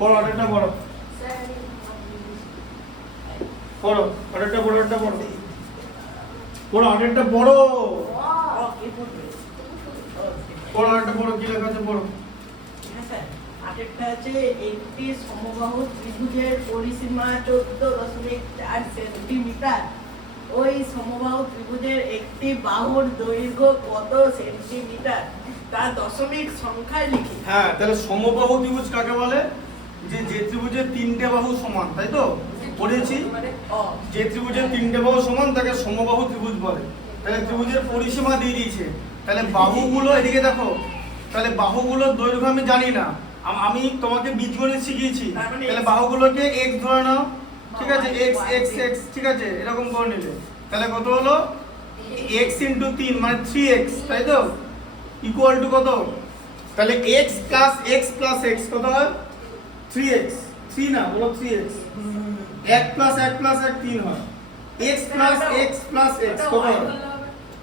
পড়ো আটেরটা পড়ো, স্যার পড়ো আটেরটা পড়ো, আটেরটা পড়ো, পড়ো আটেরটা পড়ো, ও কি বলবে পড়ো আটেরটা পড়ো, কি লেখা আছে পড়ো। হ্যাঁ স্যার আটেরটা আছে একটি সমবাহু ত্রিভুজের পরিসীমা 14.4 সেন্টিমিটার। ওই সমবাহু ত্রিভুজের একটি বাহুর দৈর্ঘ্য কত সেন্টিমিটার তা দশমিক সংখ্যায় লিখি। হ্যাঁ, তাহলে সমবাহু ত্রিভুজ কাকে বলে? যে ত্রিভুজের 3টে বাহু সমান, তাই তো? পড়েছি মানে যে ত্রিভুজের 3টে বাহু সমান তাকে সমবাহু ত্রিভুজ বলে। তাহলে ত্রিভুজের পরিসীমা দিয়ে দিয়েছে, তাহলে বাহুগুলো এদিকে দেখো, তাহলে বাহুগুলোর দৈর্ঘ্য আমি জানি না, আমি তোমাকে বীজগণিত শিখিয়েছি। তাহলে বাহুগুলোকে x ধরে নাও, ঠিক আছে? x x x, ঠিক আছে? এরকম করে নিলে তাহলে কত হলো? x × 3 মানে 3x, তাই তো? ইকুয়াল টু কত? তাহলে x + x + x কত হয়? 3x, 3 না, বলো 3x। 1 + 1 + 1 3 হয়। x + x + x কত হয়?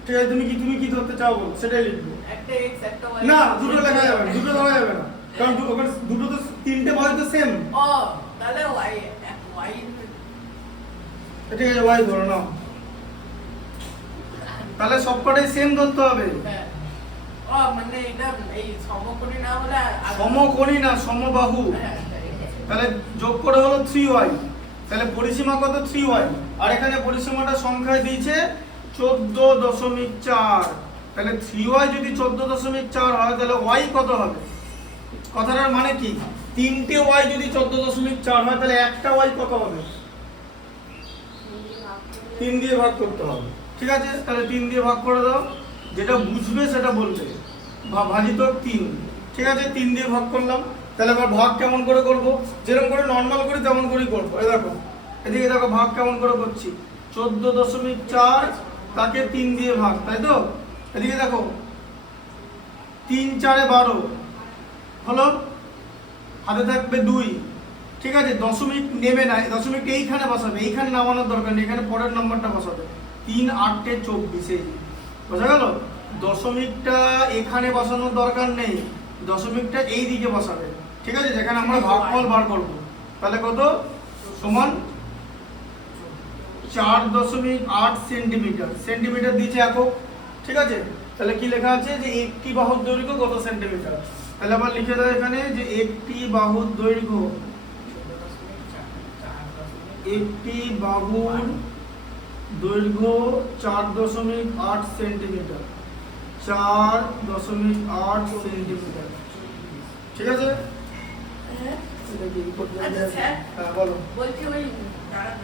ঠিক আছে, তুমি কি ধরতে চাও বলো, সেটাই লিখবো। একটা x একটা y না, দুটো লেখা যাবে না, দুটো ধরা যাবে না, কারণ ওখানে দুটো তো 3টে বাহু তো সেম। ও তাহলে y y ঠিক আছে, y ধরো নাও, তাহলে সবকটাই সেম ধরতে হবে। হ্যাঁ ও মানে এটা এই সমকোণী না হলে সমকোণী না, সমবাহু। হ্যাঁ তাহলে যোগ করে হলো 3y, তাহলে পরিসীমা কত? 3y, আর এখানে পরিসীমাটা সংখ্যায় দিয়েছে 14.4। তাহলে 3y যদি 14.4 হয় তাহলে y কত হবে? কথাটার মানে কি? 3টে y যদি 14.4 হয় তাহলে একটা y কত হবে? 3 দিয়ে ভাগ করতে হবে, ঠিক আছে? তাহলে 3 দিয়ে ভাগ করে দাও, যেটা বুঝবে সেটা বলবে। ভাজিত 3, ঠিক আছে? 3 দিয়ে ভাগ করলাম। তাহলে এবার ভাগ কেমন করে করব? যেরকম করে নর্মাল করি তেমন করেই করবো। এই দেখো, এদিকে দেখো ভাগ কেমন করে করছি। 14.4 তাকে 3 দিয়ে ভাগ, তাই তো? এদিকে দেখো 3 4 12 হলো, হাতে থাকবে 2, ঠিক আছে? দশমিক নেবে না, দশমিকটা এইখানে বসাবে, এইখানে নামানোর দরকার নেই, এখানে পরের নম্বরটা বসাবে। 3 8 24, বোঝা গেল? দশমিকটা এখানে বসানোর দরকার নেই, দশমিকটা এই দিকে বসাবে, ঠিক আছে, যেখানে আমরা ভাগফল বার করব। তাহলে কত সমান 4.8 সেন্টিমিটার। সেন্টিমিটার দিয়েছে একক, ঠিক আছে। তাহলে কি লেখা আছে যে একটি বাহুর দৈর্ঘ্য কত সেন্টিমিটার। তাহলে আবার লিখে দাও এখানে যে একটি বাহুর দৈর্ঘ্য, একটি বাহুর দৈর্ঘ্য 4.8 সেন্টিমিটার, 4.8 সেন্টিমিটার, ঠিক আছে। আচ্ছা স্যার, হ্যাঁ বলো। বলছি ওই দাঁড়ান,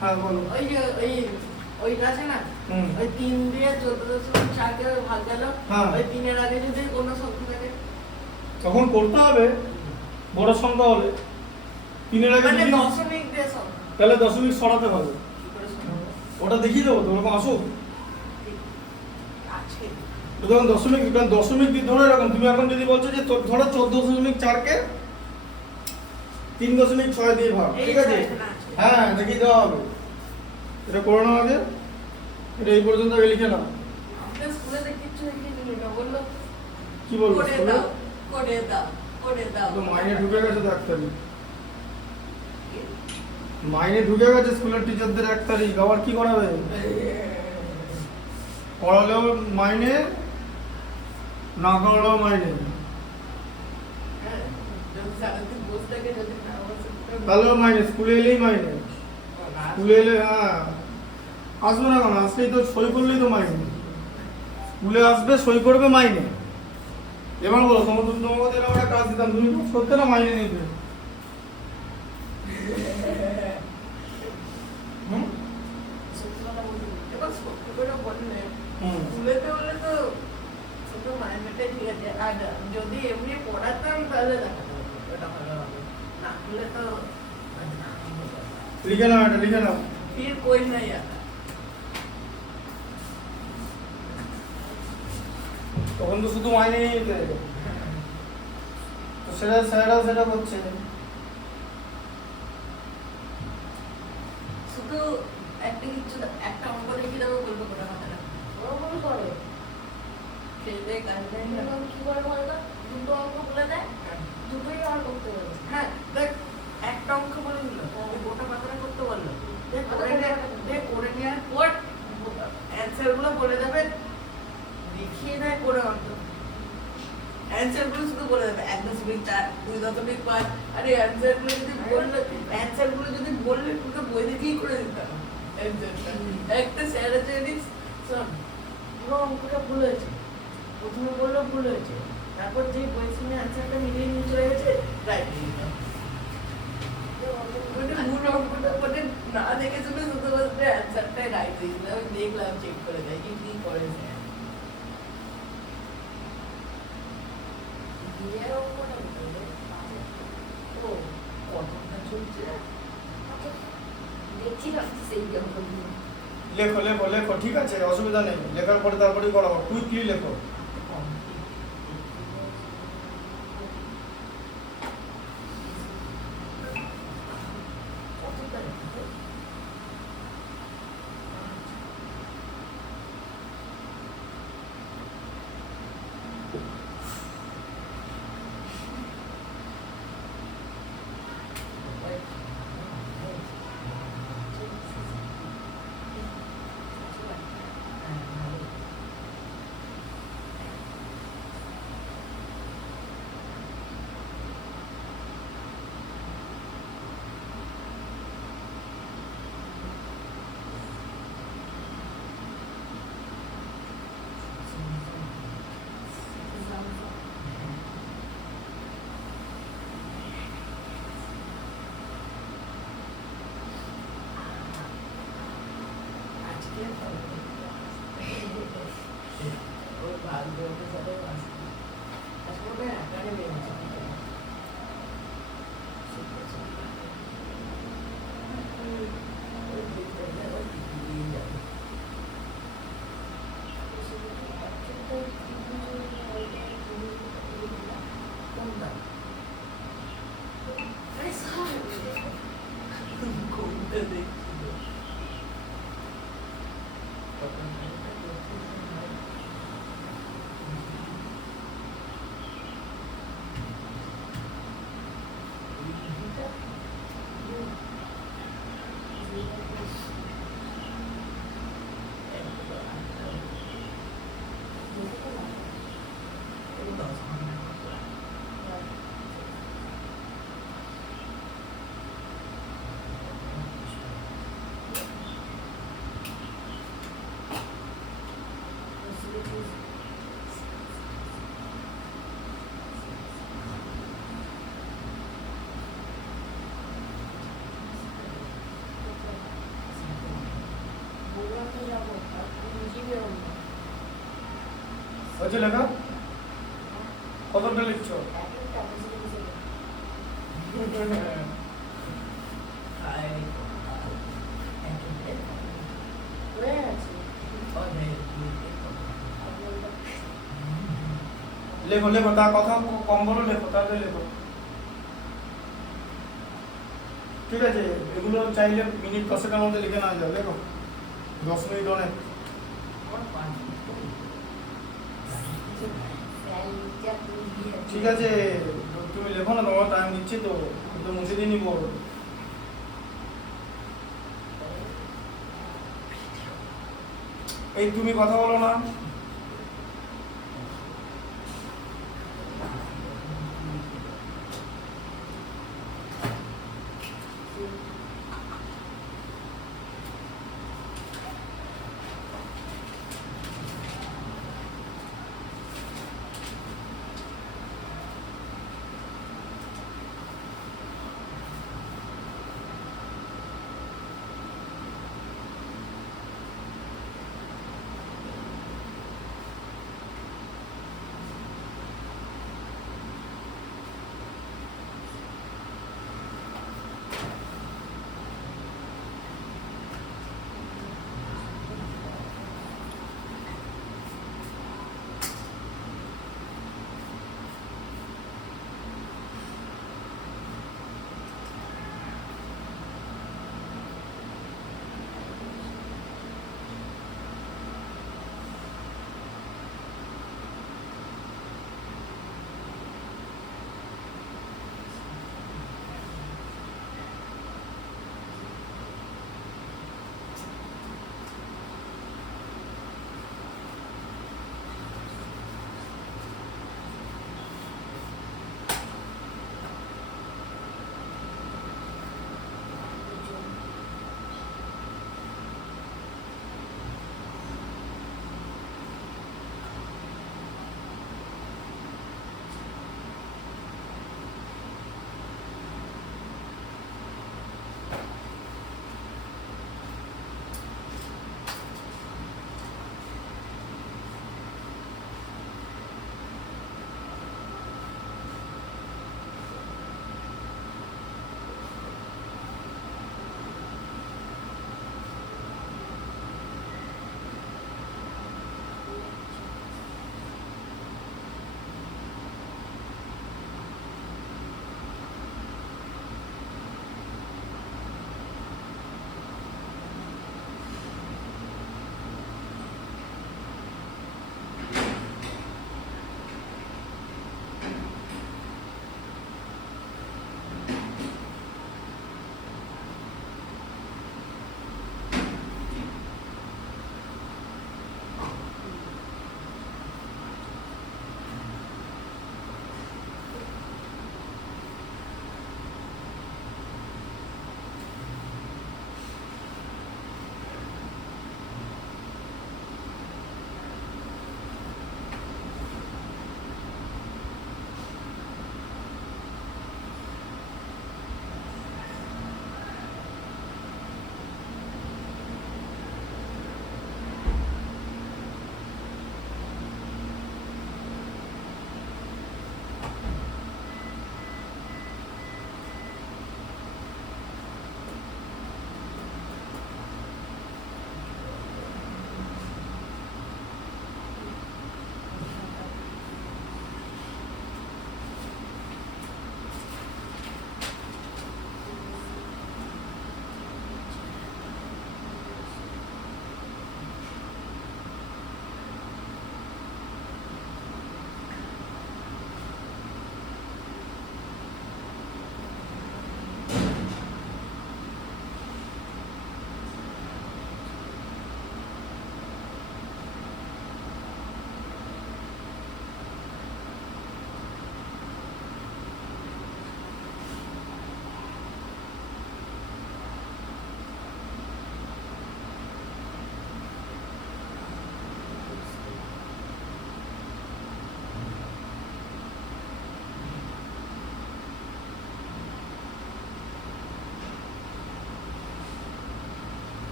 হ্যাঁ বলো। ওই যে ওইটা আছে না, হুম। ওই 3 দিয়ে 14.4 কে ভাগ গেল, হ্যাঁ। ওই 3 এর আগে যদি কোনো সংখ্যা থাকে তখন করতে হবে বড় সংখ্যা হলে। 3-এর আগে মানে যদি- দশমিক দিয়ে সংখ্যা তাহলে দশমিক সরাতে হবে। কি করে সম্ভব? ওটা দেখিয়ে দেবো তো, ওরকম আসুক। আছে যখন দশমিক, কারণ দশমিক দিয়ে ধরো এরকম, তুমি এখন যদি বলছো যে ধরো 14.4 কে 3.6 দিয়ে ভাগ, এই ঠিক আছে। এখানে আছে। হ্যাঁ দেখিয়ে দেওয়া হবে। এটা করে নাও আগে, এটা এই পর্যন্ত আগে লিখে নাও। আমাদের স্কুলে তো কিচ্ছু লিখে নিল না, বললো কি বলবো করে দাও করে দাও করে দাও। তো মাইনে ঢুকে গেছে তো 1 তারিখ, মাইনে ঢুকে গেছে স্কুলের টিচারদের 1 তারিখ। আবার কি করাবে? করালেও মাইনে, না করালেও মাইনে। হ্যাঁ, যদি সারাদিন বসে থাকে, যদি না বসে থাকে, তাহলেও মাইনে, স্কুলে এলেই মাইনে। স্কুলে এলে হ্যাঁ আসবে না কেন, আসলেই তো সই করলেই তো মাইনে। স্কুলে আসবে, সই করবে, মাইনে। এবার বলো, তোমাকে এরকম একটা কাজ দিতাম, তুমি করতে না, মাইনে নিতে। হুম? সত্যি কথা বলতে, এবার সত্যি করে বললে হুম। স্কুলেতে হলে তো শুধু মাইনেটাই ঠিক আছে, আর যদি এমনি পড়াতাম তাহলে দেখাতে হবে, ওটা ভালো হবে। না হলে তো লিখে নাও, এটা লিখে নাও। फिर कोई नहीं आता। তখন তো শুধু মাইনে নিয়ে নিতে। তো সেটা স্যাররাও সেটা করছে। শুধু একটা কিছু একটা অঙ্ক লিখে দেবো, বলবো কোনো কথাটা ওরকম করে খেলবে কাজবে এরকম কি করে বলতো, দুটো অঙ্ক বলে দেয়, দুটোই আর করতে হবে। হ্যাঁ দেখ, একটা অঙ্ক বলে দিল, গোটা পাতাটা করতে বললো, করে নেওয়ার পর অ্যান্সার গুলো বলে দেবে, দেখিয়ে দেয় করে অন্ত অ্যান্সার গুলো শুধু বলে দেবে 1.4 2.5। আরে অ্যান্সার গুলো যদি বললে, অ্যান্সার গুলো যদি বললে তোকে বই দেখেই করে দিতাম অ্যান্সারটা। একটা স্যার আছে জানিস, শোন, পুরো অঙ্কটা ভুল হয়েছে, প্রথমে বললো ভুল হয়েছে, তারপর যে বই শুনে অ্যান্সারটা মিলিয়ে নিয়ে চলে গেছে, রাইট দিয়ে দিতাম। মূল অঙ্কটা মানে না দেখে শুনে শুধু বলতে অ্যান্সারটাই রাইট দিয়ে দিলাম। আমি দেখলাম, চেক করে দেয় কি কি করে স্যার। বিয়ের অঙ্কটা বলে ও কতটা চলছে, দেখছি ভাবছি সেই অঙ্কগুলো। লেখো লেখো লেখো, ঠিক আছে, অসুবিধা নেই। লেখার পরে তারপরেই করাবো, কুইকলি লেখো। আজকে ওর ভাগ্য সাথে আসলে একাডেমি আছে। কোনটা? আরে স্যার, কোনটা দেখছিল? হয়েছে লেখা? কতটা লিখছো? এক একটা বুঝে বুঝে হয়ে গেছে লেখো লেখো, তার কথা কম বলো, লেখো তাড়াতাড়ি লেখো। ঠিক আছে, এগুলো চাইলে মিনিট 10-এর মধ্যে লিখে নেওয়া যাবে। লেখো, 10 মিনিট অনেক। ঠিক আছে, তুমি লেখো না, তোমার টাইম দিচ্ছি তো, আমি তো মুছে দিয়ে নিবো। এই তুমি কথা বলো না।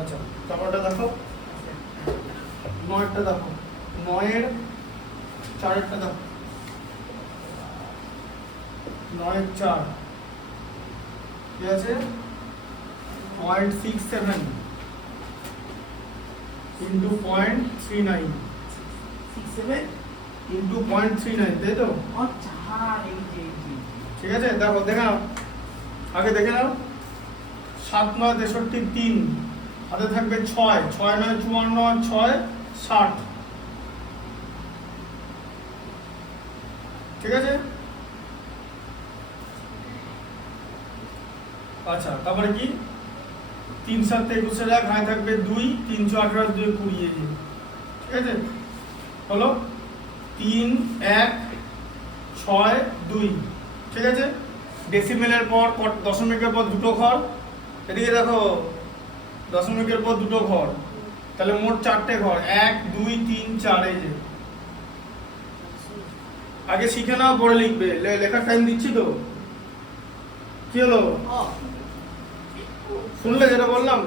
আচ্ছা তারপরটা দেখো, 9 দেখো, 9 4 দেখো, 9 4 কি আছে 0.67 ইন্টু 0.39 67 ইন্টু 0.39, তাই তো? আচ্ছা এই যে ঠিক আছে, দেখো দেখে নাও, আগে দেখে নাও। 7 9 63 3, হাতে থাকবে 6, 6 9 54 আর 6 60, ঠিক আছে। আচ্ছা তারপরে কি 3 7 21 1, হাতে থাকবে 2, 318 2 20, ঠিক আছে, হলো 3 1 6 2, ঠিক আছে। ডেসিমেলের পর দশমিকের পর দুটো ঘর, এদিকে দেখো দশমিকের পর দুটো ঘর, তাহলে মোট 4টে ঘর, 1 2 3 4, এই যে আগে শিখে নাও পরে লিখবে, লেখার টাইম দিচ্ছি তো। কি হলো শুনলে যেটা বললাম?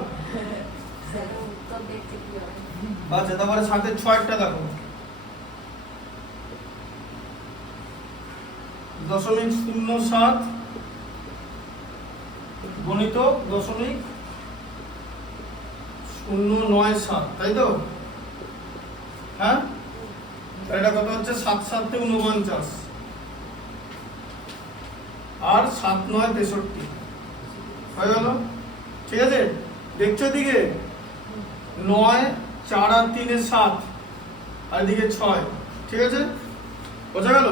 উত্তর দেখতে কি হবে? আচ্ছা তারপরে সাথে 6টা দেখো, 0.07 গণিত 0.097, তাই তো? হ্যাঁ, এটা কত হচ্ছে 7 7 49 আর 7 9 63 হয়ে গেল, ঠিক আছে। দেখছো দিকে 9 4 আর 3 7 আর এদিকে 6, ঠিক আছে, বোঝা গেল?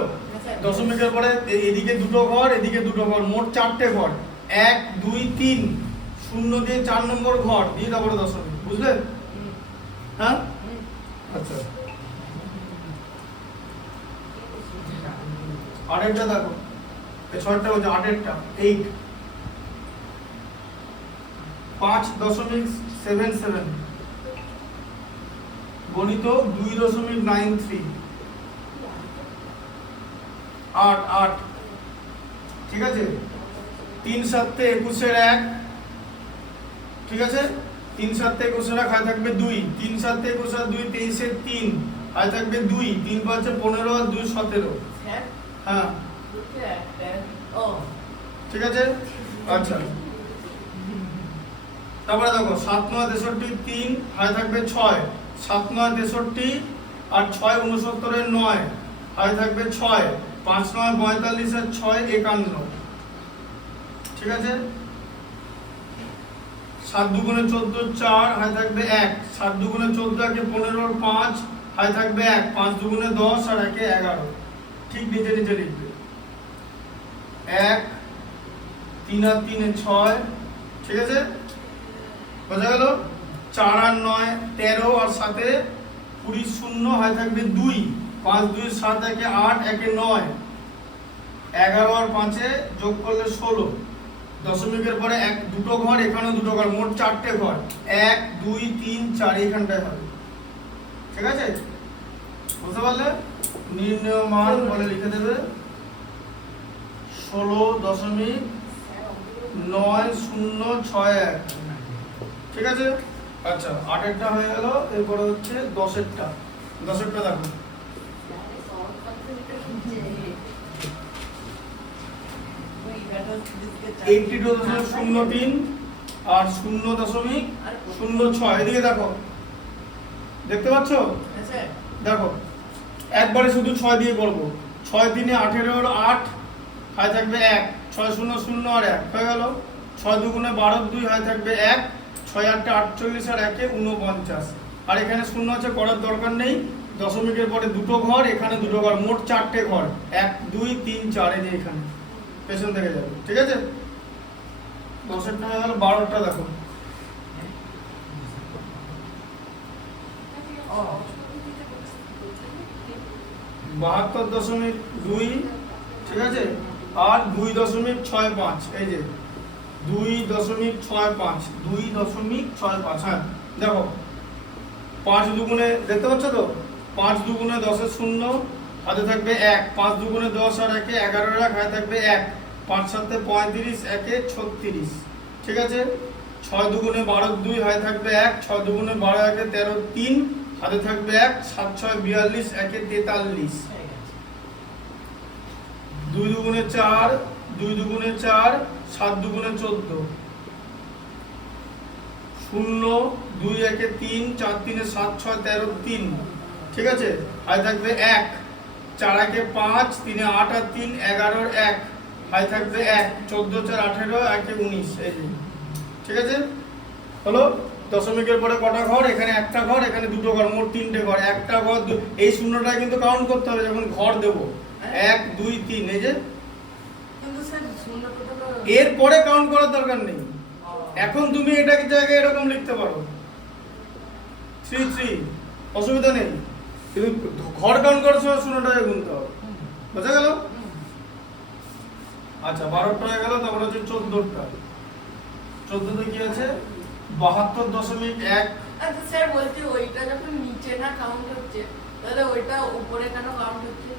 দশমিকের পরে এদিকে দুটো ঘর, এদিকে দুটো ঘর, মোট 4টে ঘর, 1 2 3, 0 দিয়ে 4 নম্বর ঘর দিয়ে তারপরে দশমিক, বুঝলে? হ্যাঁ আচ্ছা আরেকটা দেখো, এই 6টা হচ্ছে 8এরটা 8, 5.77 গণিত 2.93 8 8, ঠিক আছে। 3 7 21 1, ঠিক আছে, 3 7 21 1, হাতে থাকবে 2, 3 7 21 আর 2 23 3, হাতে থাকবে 2, 3 5 15 আর 2 17, স্যার হ্যাঁ দুটো একটা ও ঠিক আছে। আচ্ছা তারপরে দেখো 7 9 63 3, হাতে থাকবে 6, 7 9 63 আর 6 69 এর 9, হাতে থাকবে 6, 5 9 42 আর 6 51, ঠিক আছে। 7 2 14 4, হাতে থাকবে 1, 7 2 14 একে 15 আর 5, হাতে থাকবে 1, 5 2 10 আর একে 11, ঠিক নিচে নিচে লিখবে 1 3 আর 3 6, ঠিক আছে, বোঝা গেল। 4 আর 9 13 আর 7 20 0, হাতে থাকবে 2, 5 2 7 একে 8 একে 9, 11 আর 5 যোগ করলে 16, দশমিকের পরে এক দুটো ঘর, এখানেও দুটো ঘর, মোট 4টে ঘর, 1 2 3 4 এইখানটায় হবে, ঠিক আছে, বুঝতে পারলে? নির্ণয় মান বলে লিখে দেবে 16.9061, ঠিক আছে। আচ্ছা 8এরটা হয়ে গেল, এরপরে হচ্ছে 10এরটা, 10এরটা দেখো, সহজ পদ্ধতিটা শিখছে। 82.03 আর 0.06, এদিকে দেখো, দেখতে পাচ্ছ? স্যার দেখো একবারে শুধু 6 দিয়ে করবো, 6 3 18 আর 8, হাতে থাকবে 1, 6 0 0 আর 1 হয়ে গেল, 6 2 12 2, হাতে থাকবে 1, 6 8 48 আর 1 49, আর এখানে 0 আছে, করার দরকার নেই। দশমিকের পরে দুটো ঘর, এখানে দুটো ঘর, মোট 4টে ঘর, 1 2 3 4, এই যে এখানে পেছন থেকে যাবে, ঠিক আছে। 10এরটা হয়ে গেল, 12টা দেখো, সহজ পদ্ধতিটা করতে 72.2, ঠিক আছে, আর 2.65, এই যে 2.65 2.65, হ্যাঁ দেখো 5 2 দেখতে পাচ্ছ তো, 5 2 10 এর 0, হাতে থাকবে 1, 5 2 10 আর 1 11 হাতে থাকবে 1, 5 7 35 1 36, ঠিক আছে। 6 দুগুণে 12 2 হাতে থাকবে 1, 6 দুগুণে 12 একে 13 3 হাতে থাকবে 1, 7 6 42 একে 43, হয়ে গেছে। 2 দুগুণে 4, 2 দুগুণে 4, 7 দুগুণে 14, 0 2 একে 3, 4 3 7 6 13 3, ঠিক আছে, হাতে থাকবে 1, 4 একে 5, 3 8 আর 3 11 1, হাতে থাকবে 1, 14 4 18 একে 19, এই যে, ঠিক আছে, হলো। দশমিকের পরে কটা ঘর? এখানে একটা ঘর, এখানে দুটো ঘর, মোট 3টে ঘর, একটা ঘর এই শূন্যটা কিন্তু কাউন্ট করতে হবে যখন ঘর দেব, 1 2 3, এই যে, কিন্তু স্যার শূন্যটা তো এর পরে কাউন্ট করার দরকার নেই। এখন তুমি এটাকে জায়গায় এরকম লিখতে পারো 3 3, অসুবিধা নেই, কিন্তু ঘর কাউন্ট করার সময় শূন্যটাকে গুনতে হবে, বোঝা গেল? আচ্ছা 12টা হয়ে গেল, তারপর হচ্ছে 14টা। 14তে কি আছে? 72.1। আচ্ছা স্যার বলছি ওইটা যখন নিচে না কাউন্ট হচ্ছে তাহলে ওইটা উপরে কেন কাউন্ট হচ্ছে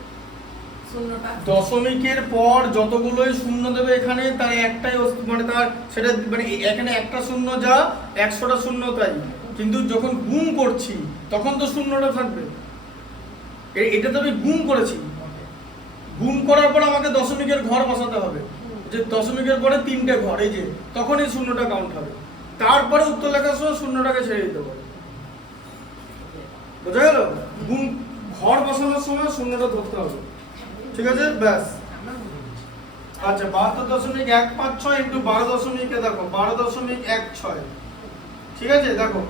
শূন্যটা? দশমিকের পর যতগুলোই শূন্য দেবে এখানে তার একটাই মানে তার সেটা মানে এখানে একটা শূন্য যা 100টা শূন্য তাই, কিন্তু যখন গুণ করছি তখন তো শূন্যটা থাকবে। এটা তো আমি গুণ করেছি, গুণ করার পর আমাকে দশমিকের ঘর বসাতে হবে, যে দশমিকের পরে 3টে ঘর, এই যে, তখনই শূন্যটা কাউন্ট হবে। তারপরে উত্তর লেখার সময় শূন্যটাকে ছেড়ে দিতে পারে, বোঝা গেল? গুণ ঘর বসানোর সময় শূন্যটা ধরতে হবে, ঠিক আছে, ব্যাস। আচ্ছা 72.156 ইন্টু 12.1 দেখো 12.16, ঠিক আছে, দেখো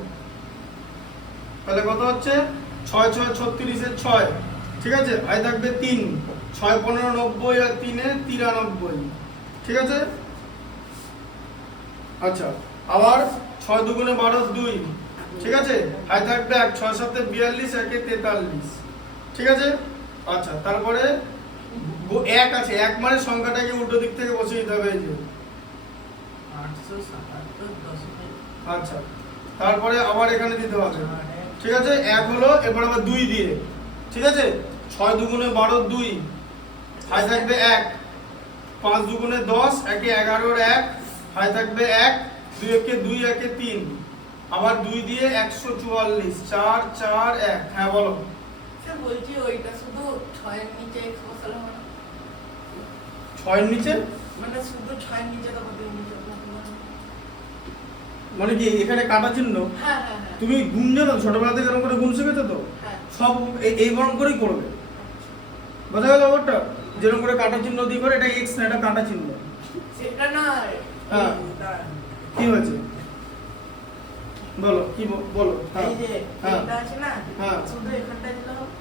তাহলে কত হচ্ছে 6 6 36 এর 6, ঠিক আছে, আই থাকবে 3, 6 15 90 আর 3 এ 93, ঠিক আছে। আচ্ছা আবার 6 দুগুণে 12 2, ঠিক আছে, আই থাকবে 1, 6 7 42 একে 43, ঠিক আছে। আচ্ছা তারপরে 1 আছে, 1 মানে সংখ্যাটাকে উল্টো দিক থেকে বসিয়ে দিতে হবে, এই যে, 877.8, আচ্ছা তারপরে আবার এখানে দিতে হবে, ঠিক আছে, 1 হলো, এবার আবার 2 দিয়ে, ঠিক আছে, 6 দুগুণে 12 2, হাই থাকবে 1, 5 দুগুণে 10 একে 11 1, হাই থাকবে 1, 2 একে 2 একে 3, আবার 2 দিয়ে 144, 4 4 1, হ্যাঁ বলো। স্যার বলছি ওইটা শুধু 6 এর নিচে x বসালে হবে না? 6 এর নিচে মানে শুধু 6 এর নিচে তো কত নিচে বসাতে হবে? মানে কি এখানে কাটা চিহ্ন? হ্যাঁ হ্যাঁ হ্যাঁ তুমি গুণ জানো, ছোটবেলা থেকে এরকম করে গুণ শিখেছো তো, হ্যাঁ। সব এই বরং করেই করবে, বোঝা গেল ব্যাপারটা? যেরকম করে কাটা চিহ্ন দিয়ে করে, এটা এক্স না, এটা কাটা চিহ্ন। সেটা নয়। হ্যাঁ। কি হয়েছে বলো, কি বলো? হ্যাঁ এই যে হ্যাঁ এটা আছে না, হ্যাঁ। শুধু এখানটা দিতে হবে,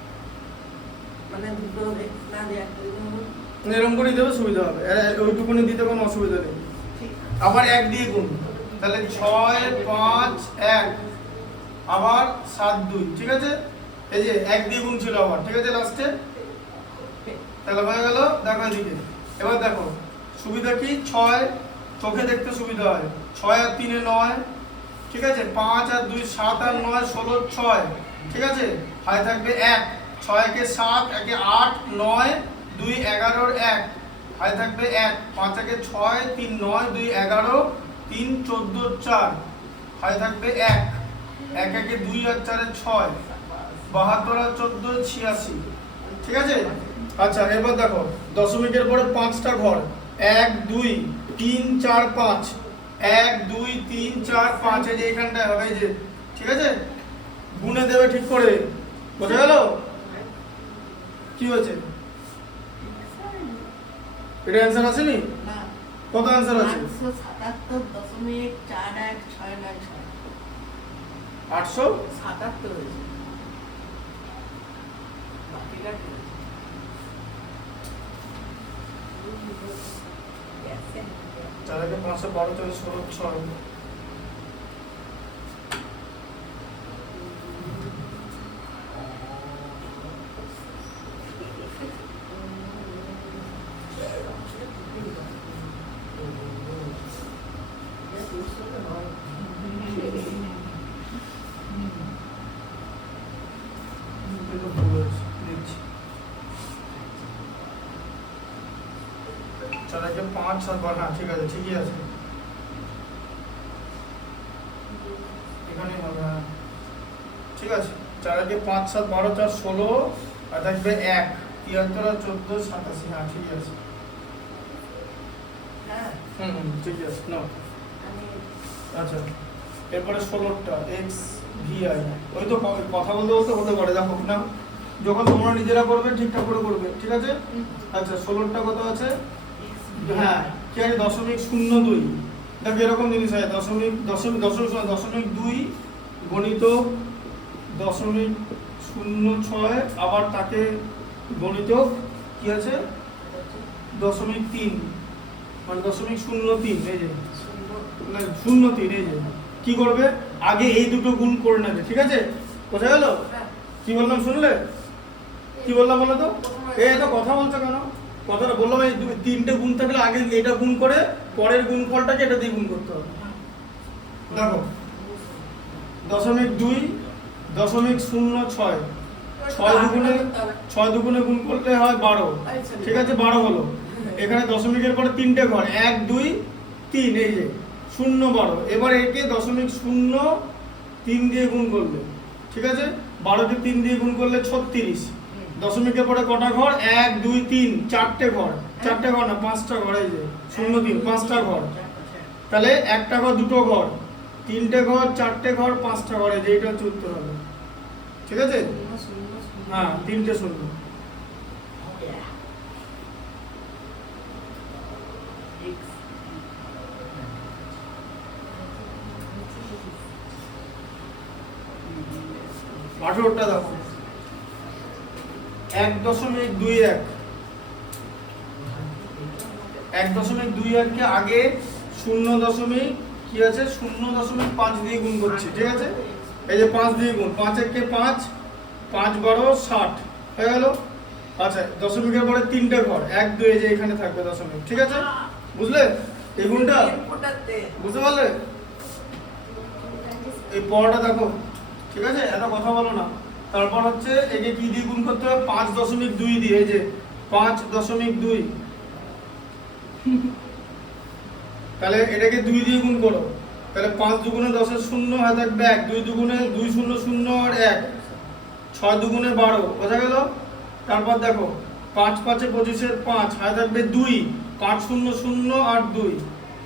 মানে দুটো x না দিয়ে একটা দিতে হবে। এরকম করে দেবে, সুবিধা হবে, ওইটুকুনি দিতে কোনো অসুবিধা নেই। ঠিক আবার 1 দিয়ে গুণ, তাহলে 6 5 1, আবার 7 2, ঠিক আছে, এই যে 1 দিয়ে গুণ ছিল আবার, ঠিক আছে, লাস্টে, তাহলে হয়ে গেল। দেখো এদিকে, এবার দেখো সুবিধা কি, 6 চোখে দেখতে সুবিধা হয়, 6 আর 3 9, ঠিক আছে, 5 আর 2 7 আর 9 16 6, ঠিক আছে, হাই থাকবে 1, 6 একে 7 একে 8 9 2 11 1, হাই থাকবে 1, 5 একে 6 3 9 2 11 3 14 4, হাই থাকবে 1, 1 একে 2 আর 4 এ 6 72 আর 14 86, ঠিক আছে। আচ্ছা এবার দেখো দশমিকের পরে 5টা ঘর, 1 2 3 4 5, 1 2 3 4 5, এই যে এখানটায় হবে, এই যে, ঠিক আছে, গুণে দেবে ঠিক করে, বোঝা গেল? কি হয়েছে? এটা অ্যান্সার আসেনি? না, কত অ্যান্সার আছে? 877.4169, 877 হয়েছে, বাকিটা কি হয়েছে? তাহলে 512 থেকে 16 6, চার 5 7 হ্যাঁ ঠিক আছে, ঠিকই আছে। এখানেই হবে, হ্যাঁ ঠিক আছে। 4 × 5 7 12 4 16 আর থাকবে 1 73 আর 14 87, হ্যাঁ ঠিক আছে। হ্যাঁ ঠিক আছে নাও। আমি আচ্ছা এরপরে 16টা এক্স ভিআই, ওই তো কথা বলতে বলতে হতে পারে, দেখো না যখন তোমরা নিজেরা করবে ঠিকঠাক করে করবে, ঠিক আছে। আচ্ছা 16টা কত আছে, হ্যাঁ কি আছে 0.02, দেখো এরকম জিনিস হয় 0.02 গণিত 0.06 আবার তাকে গণিত কি আছে 0.3 মানে 0.03, এই যে না 0.3, এই যে কি করবে আগে এই দুটো গুণ করে নেবে, ঠিক আছে। বোঝা গেল কি বললাম, শুনলে কি বললাম বলো তো? এই তো কথা বলছো কেন, কথাটা বললাম এই তিনটে গুণ থাকলে আগে এটা গুণ করে পরের গুণফলটাকে এটা দিয়ে গুণ করতে হবে। দেখো 0.2 0.06 6 দুগুণে গুণ করলে হয় 12, ঠিক আছে 12 হলো। এখানে দশমিকের পরে তিনটে ঘর 1 2 3, এই যে 0 12, এবার একে 0.03 দিয়ে গুণ করলে, ঠিক আছে 12কে 3 দিয়ে গুণ করলে 36, দশমিকের পরে কটা ঘর 1 2 3 4টে ঘর, 4টে ঘর না 5টা ঘর, এই যে 0 3 5টা ঘর, তাহলে একটা ঘর দুটো ঘর 3টে ঘর 4টে ঘর 5টা ঘর, এই যে এটা হচ্ছে উত্তর হবে, ঠিক আছে। হ্যাঁ 3টে 0। আঠেরোটা দেখো 1.21 1.21 কে আগে 0. কি আছে 0.5 দিয়ে গুণ করছি, ঠিক আছে। এই যে 5 দিয়ে গুণ, 5 একে 5 5 12 60 হয়ে গেল। আচ্ছা দশমিকের পরে তিনটে ঘর 1 2, এই যে এখানে থাকবে দশমিক, ঠিক আছে বুঝলে এই গুণটা, বুঝতে পারলে এই পড়াটা দেখো, ঠিক আছে এত কথা বলো না। তারপর হচ্ছে একে কি দিয়ে গুণ করতে হবে 5.2 দিয়ে, এই যে 5.2, তাহলে এটাকে 2 দিয়ে গুণ করো, তাহলে 5 দুগুণে 10 এর 0 হয়ে থাকবে 1, 2 দুগুণে 2 0 0 আর 1, 6 দুগুণে 12, বোঝা গেল। তারপর দেখো 5 5 25 এর 5 হয়ে থাকবে 2, 5 0 0 আর 2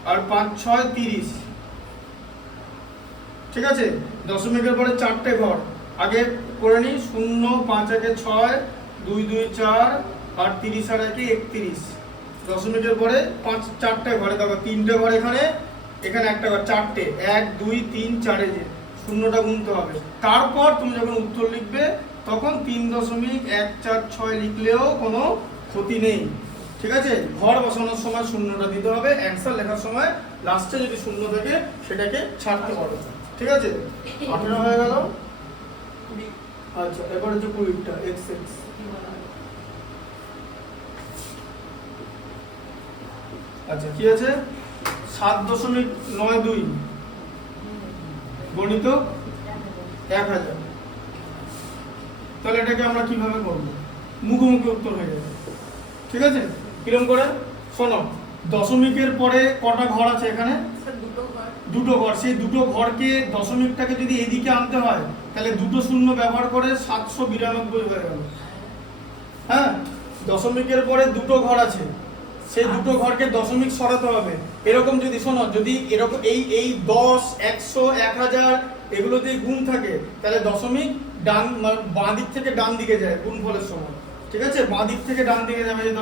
আর 5 6 30, ঠিক আছে। দশমিকের পরে 4টে ঘর আগে করে নি 0 5 1 6 2 2 4 আর 30 আর 1 31, দশমিকের পরে 4টে ঘরে দেখো 3টে ঘর এখানে এখানে একটা ঘর 4টে 1 2 3 4, এই যে শূন্যটা গুনতে হবে। তারপর তুমি যখন উত্তর লিখবে তখন 3.146 লিখলেও কোনো ক্ষতি নেই, ঠিক আছে। ঘর বসানোর সময় শূন্যটা দিতে হবে, অ্যান্সার লেখার সময় লাস্টে যদি শূন্য থাকে সেটাকে ছাড়তে পারো, ঠিক আছে। 18 হয়ে গেল। আচ্ছা এবার হচ্ছে 20টা x x, আচ্ছা কি আছে 7.92 গণিত 1000, তাহলে এটাকে আমরা কিভাবে করব, মুখোমুখি উত্তর হয়ে যাবে, ঠিক আছে। কিরকম করে শোনো, দশমিকের পরে কটা ঘর আছে এখানে দুটো ঘর, সেই দুটো ঘরকে দশমিকটাকে যদি এদিকে আনতে হয় তাহলে দুটো শূন্য ব্যবহার করে 792 হয়ে গেল। হ্যাঁ দশমিকের পরে দুটো ঘর আছে, সেই দুটো ঘরকে দশমিক সরাতে হবে। এরকম যদি শোনো, যদি এরকম এই 10 100 1000 এগুলো দিয়ে গুণ থাকে তাহলে দশমিক ডান বাঁ দিক থেকে ডান দিকে যায় গুণফলের সময়, ঠিক আছে। বাঁ দিক থেকে ডান দিকে যাবে, এই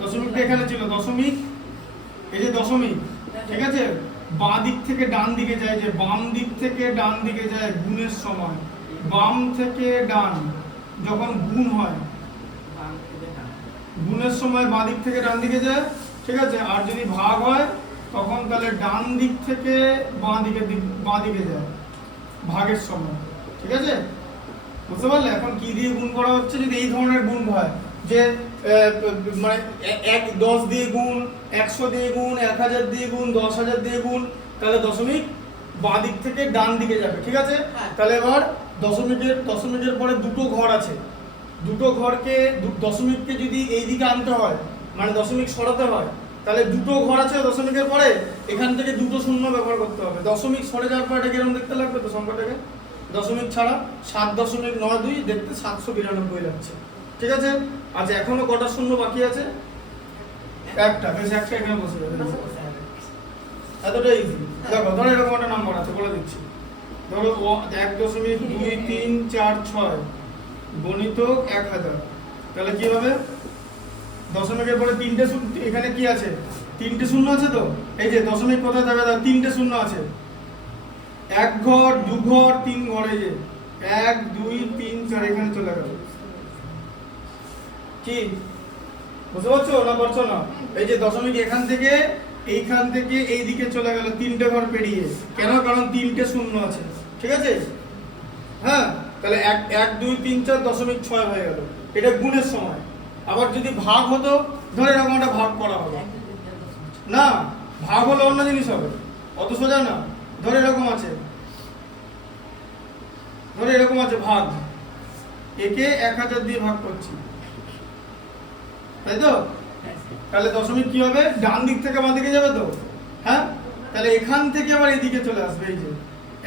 দশমিকটা এখানে ছিল দশমিক, এই যে দশমিক, ঠিক আছে। বাঁ দিক থেকে ডান দিকে যায়, যে বাম দিক থেকে ডান দিকে যায় গুণের সময়, বাম থেকে ডান যখন গুণ হয় গুণের সময় বাঁ দিক থেকে ডান দিকে যায়, ঠিক আছে। আর যদি ভাগ হয় তখন তাহলে ডান দিক থেকে বাঁ দিকে যায় ভাগের সময়, ঠিক আছে বুঝতে পারলে। এখন কি দিয়ে গুণ করা হচ্ছে, যদি এই ধরনের গুণ হয় যে মানে 10 দিয়ে গুণ 100 দিয়ে গুণ 1000 দিয়ে গুণ 10,000 দিয়ে গুণ, তাহলে দশমিক বাঁ দিক থেকে ডান দিকে যাবে, ঠিক আছে। তাহলে এবার দশমিকের পরে দুটো ঘর আছে, দুটো ঘরকে দশমিককে যদি এই দিকে আনতে হয় মানে দশমিক সরাতে হয় তাহলে দুটো ঘর আছে দশমিকের পরে, এখান থেকে দুটো শূন্য ব্যবহার করতে হবে। দশমিক সরে যাওয়ার পর এটা কিরকম দেখতে লাগবে তো সংখ্যাটাকে, দশমিক ছাড়া 7.92 দেখতে 792 লাগছে। ঠিক আছে, আচ্ছা এখনো কটা শূন্য বাকি আছে? একটা, বেশ একটা এখানে বসে যাবে। এতটা ইজি। দেখো ধরো এরকম একটা নাম্বার আছে, বলে দিচ্ছি। ধরো 1.2346 গণিতক 1000। তাহলে কি হবে? দশমিকের পরে তিনটে শূন্য, এখানে কি আছে? তিনটে শূন্য আছে তো, এই যে দশমিক কোথায় থাকবে, তার তিনটে শূন্য আছে। এক ঘর, দু ঘর, তিন ঘর, এই যে 1 2 3 4 এখানে চলে গেল। কি বুঝতে পারছো না পারছো না? এই যে দশমিক এখান থেকে এইখান থেকে এই দিকে চলে গেল তিনটে ঘর পেরিয়ে। কেন? কারণ তিনটে শূন্য আছে। ঠিক আছে, হ্যাঁ। তাহলে 1 2 3 4 দশমিক 6 হয়ে গেল। এটা গুণের সময়। আবার যদি ভাগ হতো, ধরে এরকম একটা ভাগ করা হবে না, ভাগ হলে অন্য জিনিস হবে, অত সোজা না। ধরে এরকম আছে, ধরে এরকম আছে ভাগ, একে 1000 দিয়ে ভাগ করছি, তাই তো? তাহলে দশমিক কি হবে? ডান দিক থেকে বাঁ দিকে যাবে তো, হ্যাঁ। তাহলে এখান থেকে আবার এদিকে চলে আসবে, এই যে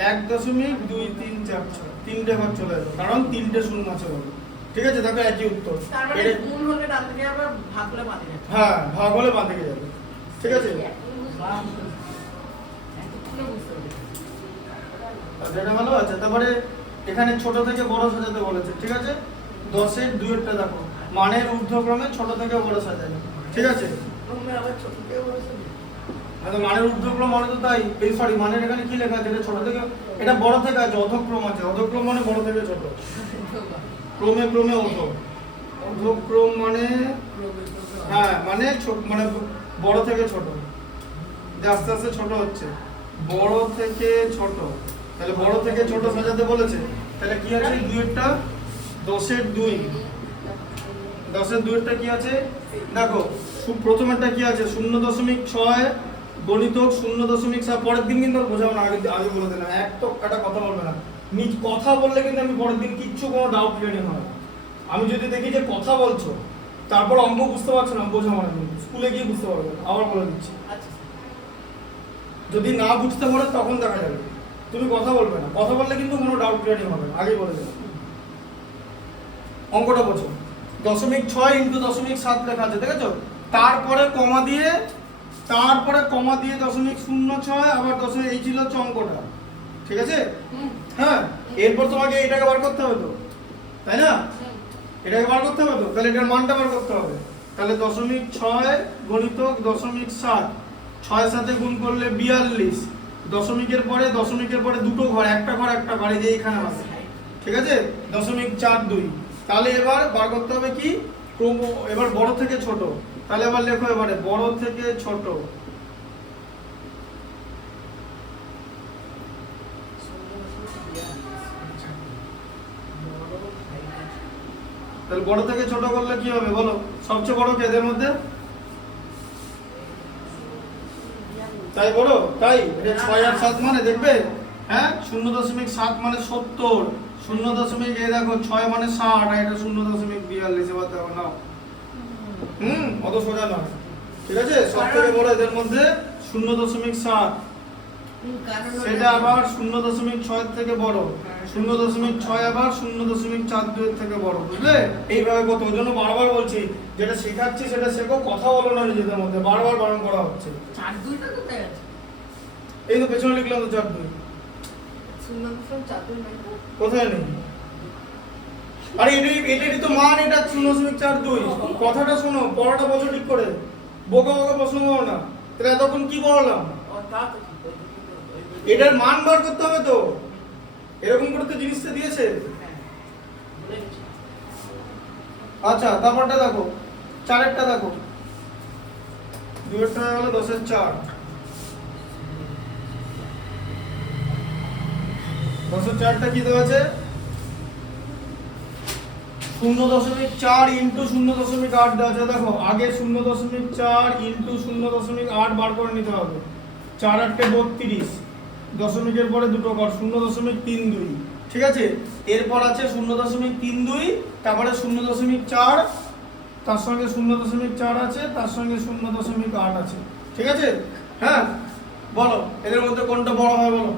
1.2346 তিনটে ঘর চলে যাবে, কারণ তিনটে শূন্য আছে বলে। ঠিক আছে, দেখো একই উত্তর। তার মানে গুণ হলে ডান দিকে যাবে, ভাগ হলে বাঁ দিকে যাবে। হ্যাঁ, ভাগ হলে বাঁ দিকে যাবে। ঠিক আছে, এতক্ষণে বুঝতে পেরেছি। আচ্ছা এটা ভালো আছে। তারপরে এখানে ছোট থেকে বড় সাজাতে বলেছে। ঠিক আছে, 10-এর 2-এরটা দেখো, মানের ঊর্ধ্বক্রমে ছোট থেকে বড় সাজায়। ঠিক আছে, তোমরা আবার ছোট থেকে বলেছো মানের ঊর্ধ্বক্রম মানে তো তাই, এই সরি মানের এখানে কি লেখা আছে? এটা ছোট থেকে, এটা বড় থেকে আছে, অধক্রম আছে। অধক্রম মানে বড় থেকে ছোট, ক্রমে ক্রমে অধক্রম মানে, হ্যাঁ মানে ছোট, মানে বড় থেকে ছোট, যে আস্তে আস্তে ছোট হচ্ছে, বড় থেকে ছোট। তাহলে বড় থেকে ছোট সাজাতে বলেছে। তাহলে কি আছে? 2-এরটা 10-এর 2, 10-এর 2-এরটা কি আছে দেখো। প্রথমেরটা কি আছে? 0.6 গণিতক 0.7। পরের দিন কিন্তু আর বোঝাবো না, আগে বলে দিলাম, এক তো একটা কথা বলবে না। নিজ কথা বললে কিন্তু আমি পরের দিন কিচ্ছু কোনো ডাউট ক্লিয়ারিং হয় না। আমি যদি দেখি যে কথা বলছো, তারপর অঙ্ক বুঝতে পারছো না, বোঝাবো না, কিন্তু স্কুলে গিয়ে বুঝতে পারবে না। আবার বলে দিচ্ছি, আচ্ছা যদি না বুঝতে পারো তখন দেখা যাবে, তুমি কথা বলবে না। কথা বললে কিন্তু কোনো ডাউট ক্লিয়ারিং হবে না, আগেই বলে দিলাম। অঙ্কটা বোঝো, 0.6 ইন্টু 0.7 লেখা আছে, দেখেছো? তারপরে কমা দিয়ে, তারপরে কমা দিয়ে 0.06, আবার 0 এই ছিল হচ্ছে অঙ্কটা। ঠিক আছে, হ্যাঁ। এরপর তোমাকে এটাকে বার করতে হবে তো, তাই না? এটাকে বার করতে হবে তো, তাহলে এটার মানটা বার করতে হবে। তাহলে 0.6 গণিতক 0.7, 6 সাথে গুণ করলে 42। দশমিকের পরে দুটো ঘর, একটা ঘর একটা ঘর, এই যে এখানে আছে। ঠিক আছে, 0.42। তাহলে এবার বার করতে হবে কি ক্রম, এবার বড় থেকে ছোট। তাহলে এবার লেখো, এবারে বড় থেকে ছোট। তাহলে বড় থেকে ছোট করলে কি হবে বলো? সবচেয়ে বড় কে এদের মধ্যে? তাই বড়, তাই এটা 6 আর 7 মানে দেখবে, হ্যাঁ 0.7 মানে 70, 0.6 দেখো 6 মানে 60, আর এটা 0.42। এবার দেখো নাও, অত সোজা নয়। ঠিক আছে, সব থেকে বড় এদের মধ্যে 0.7, সেটা আবার 0.6 থেকে বড়, 0.6 আবার 0.42 থেকে বড়, বুঝলে? এইভাবে কত, ওই জন্য বারবার বলছি, যেটা শেখাচ্ছি সেটা শেখো, কথা বলো না নিজেদের মধ্যে, বারবার বারণ করা হচ্ছে। 4-2টা কোথায় আছে? এই তো পেছনে লিখলাম তো 4-2, 0.4 নাই তো? কোথায় নেই? আরে এটাই তো মান, এটা 0.42। কথাটা শোনো, পড়াটা বোঝো ঠিক করে, বোকা বোকা প্রশ্ন করো না। তাহলে এতক্ষণ কি বললাম? ও তা তো ঠিক, এটার মান বার করতে হবে তো, এরকম করে তো জিনিসটা দিয়েছে। হ্যাঁ বলে গেছি। আচ্ছা তারপরটা দেখো, 4-এরটা দেখো, 2-এরটা হলো 10-এর 4, 10-এর 4টা কি দেওয়া আছে? 0.4 ইন্টু 0.8 দেওয়া আছে। দেখো আগে 0.4 ইন্টু 0.8 বার করে নিতে হবে। 4-8 32, দশমিকের পরে দুটো ঘর, 0.32। ঠিক আছে, এরপর আছে 0.32, তারপরে 0.4, তার সঙ্গে 0.4 আছে, তার সঙ্গে 0.8 আছে, ঠিক আছে? হ্যাঁ, বলো এদের মধ্যে কোনটা বড় হয় বলো।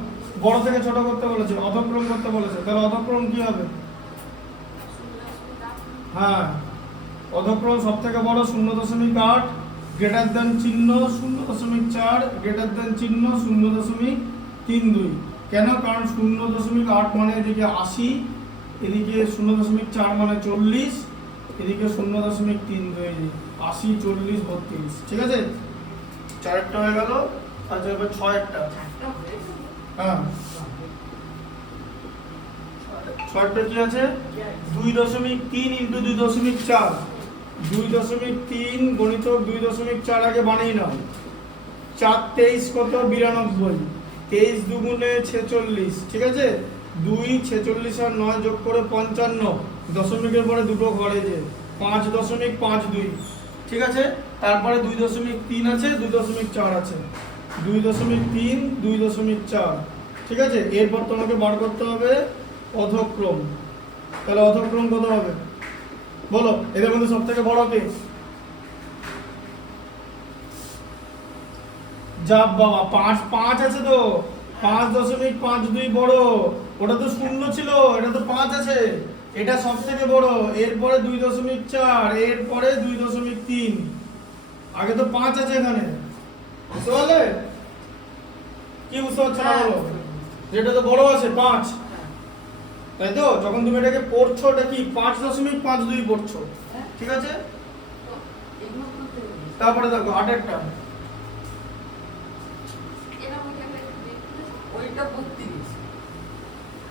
বড় থেকে ছোট করতে বলেছে, অধক্রম করতে বলেছে, তাহলে অধক্রম কি হবে? হ্যাঁ, অধক্রম সব থেকে বড় 0.8, গ্রেটার দেন চিহ্ন 0.4, গ্রেটার দেন চিহ্ন 0.32। কেন? কারণ 0.8 মানে এদিকে 80, এদিকে 0.4 মানে 40, এদিকে 0.32, 80, 40, 32, ঠিক আছে? 4টা হয়ে গেল। আচ্ছা এবার 6টা। হ্যাঁ, 6টা কি আছে? 2.3 ইন্টু 2.4, 2.3 গণিতক 2.4 আগে বানিয়ে নাও। 4 23 কত? 92, 23 দুগুণে 46, ঠিক আছে? 2 46 আর 9 যোগ করে 55, দশমিকের পরে দুটো ঘরে যে 5.52, ঠিক আছে? তারপরে 2.3 আছে, 2.4 আছে, 2.3, 2.4, ঠিক আছে? এরপর তোমাকে বার করতে হবে অধক্রম। তাহলে অধক্রম কত হবে বলো? এদের মধ্যে সব থেকে বড় কে? যা বাবা, 5 আছে তো, 5.52 বড়। ওটা তো 0 ছিল, এটা তো 5 আছে, এটা সব থেকে বড়। এরপরে 2.4, এরপরে 2.3, আগে তো 5 আছে এখানে। বুঝতে পারলে? কি বুঝতে পারছো না বলো? যেটা তো বড় আছে 5, তাই তো? যখন তুমি এটাকে পড়ছো, এটা কি 5.52 পড়ছো, ঠিক আছে? তারপরে দেখো 8টা। ওইটা 32।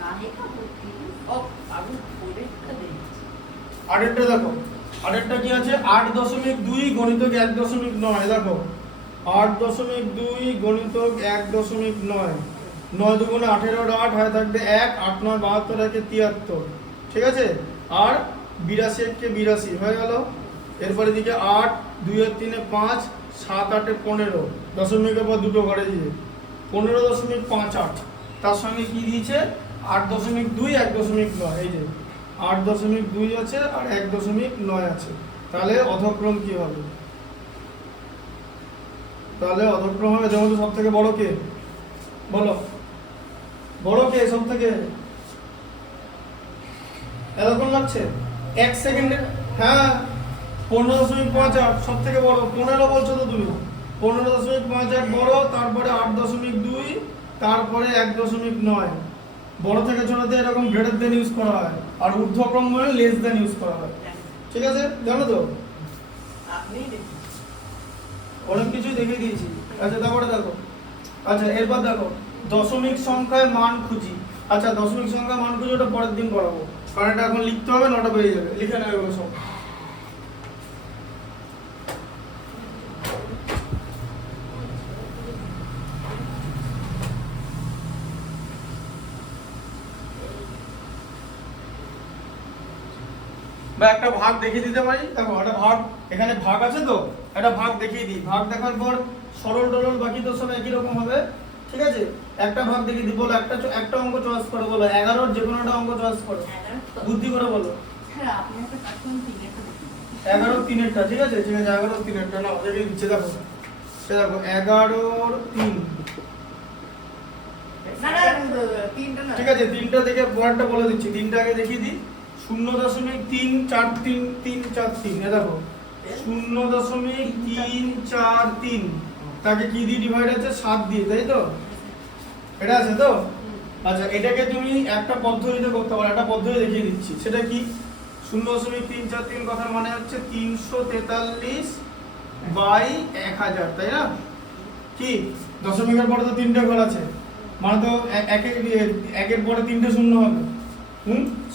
কানেকা বুদ্ধি ও আমি পরীক্ষা দিয়েছি। 8টা দেখো, 8টা কি আছে? 8.2 গণিতক 1.9, দেখো 8.2 গণিতক 1.9, 9 দুগুণে 18, 8 হয় থাকবে 1, 8 9 72, 1 73, ঠিক আছে? আর 82 1 82 হয়ে গেল। এরপরে দিকে 8, 2 আর 3 5, 7 8 15, দশমিকের পর দুটো ঘরে দিয়ে 15.58, তার সঙ্গে কি দিয়েছে? 8.2, 1.9, এই যে 8.2 আছে আর 1.9 আছে। তাহলে অধক্রম কি হবে? তাহলে অধক্রম হবে যেমন সব থেকে বড় কে বলো? বড় কে সব থেকে? এরকম লাগছে 1 সেকেন্ডে? হ্যাঁ, 15.58 সব থেকে বড়। 15 বলছো তো তুমি, 15.58 বড়, তারপরে 8.2, তারপরে 1.9। বড় থেকে ছোটতে এরকম গ্রেটার দেন ইউজ করা হয়, আর ঊর্ধ্বক্রম মানে লেস দেন ইউজ করা হয়, ঠিক আছে? জানো তো? আপনি দেখুন। অনেক কিছুই দেখিয়ে দিয়েছি। আচ্ছা তারপরে দেখো, আচ্ছা এরপর দেখো দশমিক সংখ্যায় মান খুঁজি। আচ্ছা দশমিক সংখ্যায় মান খুঁজি, ওটা পরের দিন করাবো, কারণ এটা এখন লিখতে হবে, 9টা বেরিয়ে যাবে, লিখে নেবে এগুলো সব। বা একটা ভাগ দেখিয়ে দিতে পারি। দেখো একটা ভাগ, এখানে ভাগ আছে তো, একটা ভাগ দেখিয়ে দিই। ভাগ দেখার পর সরল টরল বাকি তো সব একই রকম হবে, ঠিক আছে? একটা ভাগ দেখিয়ে দিই। বলো একটা অঙ্ক চয়েস করো, বলো 11 যে কোনো একটা অঙ্ক চয়েস করো, বুদ্ধি করে বলো। হ্যাঁ, আপনি একটা কার্টুন তিনটা দেখুন। 11 3-এরটা, ঠিক আছে? ঠিক আছে, 11 3-এরটা নাও, দেখিয়ে দিচ্ছে। দেখো সে দেখো 11 3, না না, তিনটা না। ঠিক আছে? 3টা দেখে পরেরটা বলে দিচ্ছি। 3টা আগে দেখিয়ে দিই। 0.34343, এ দেখো 0.343, তাকে কি দিয়ে ডিভাইড আছে? 7 দিয়ে, তাই তো? এটা আছে তো? আচ্ছা এটাকে তুমি একটা পদ্ধতিতে করতে পারো, একটা পদ্ধতি দেখিয়ে দিচ্ছি। সেটা কি? 0.343 কথার মানে হচ্ছে 343/1000, তাই না? কি দশমিকের পরে তো 3টে ঘর আছে, মানে তো একের পরে 3টে শূন্য হবে।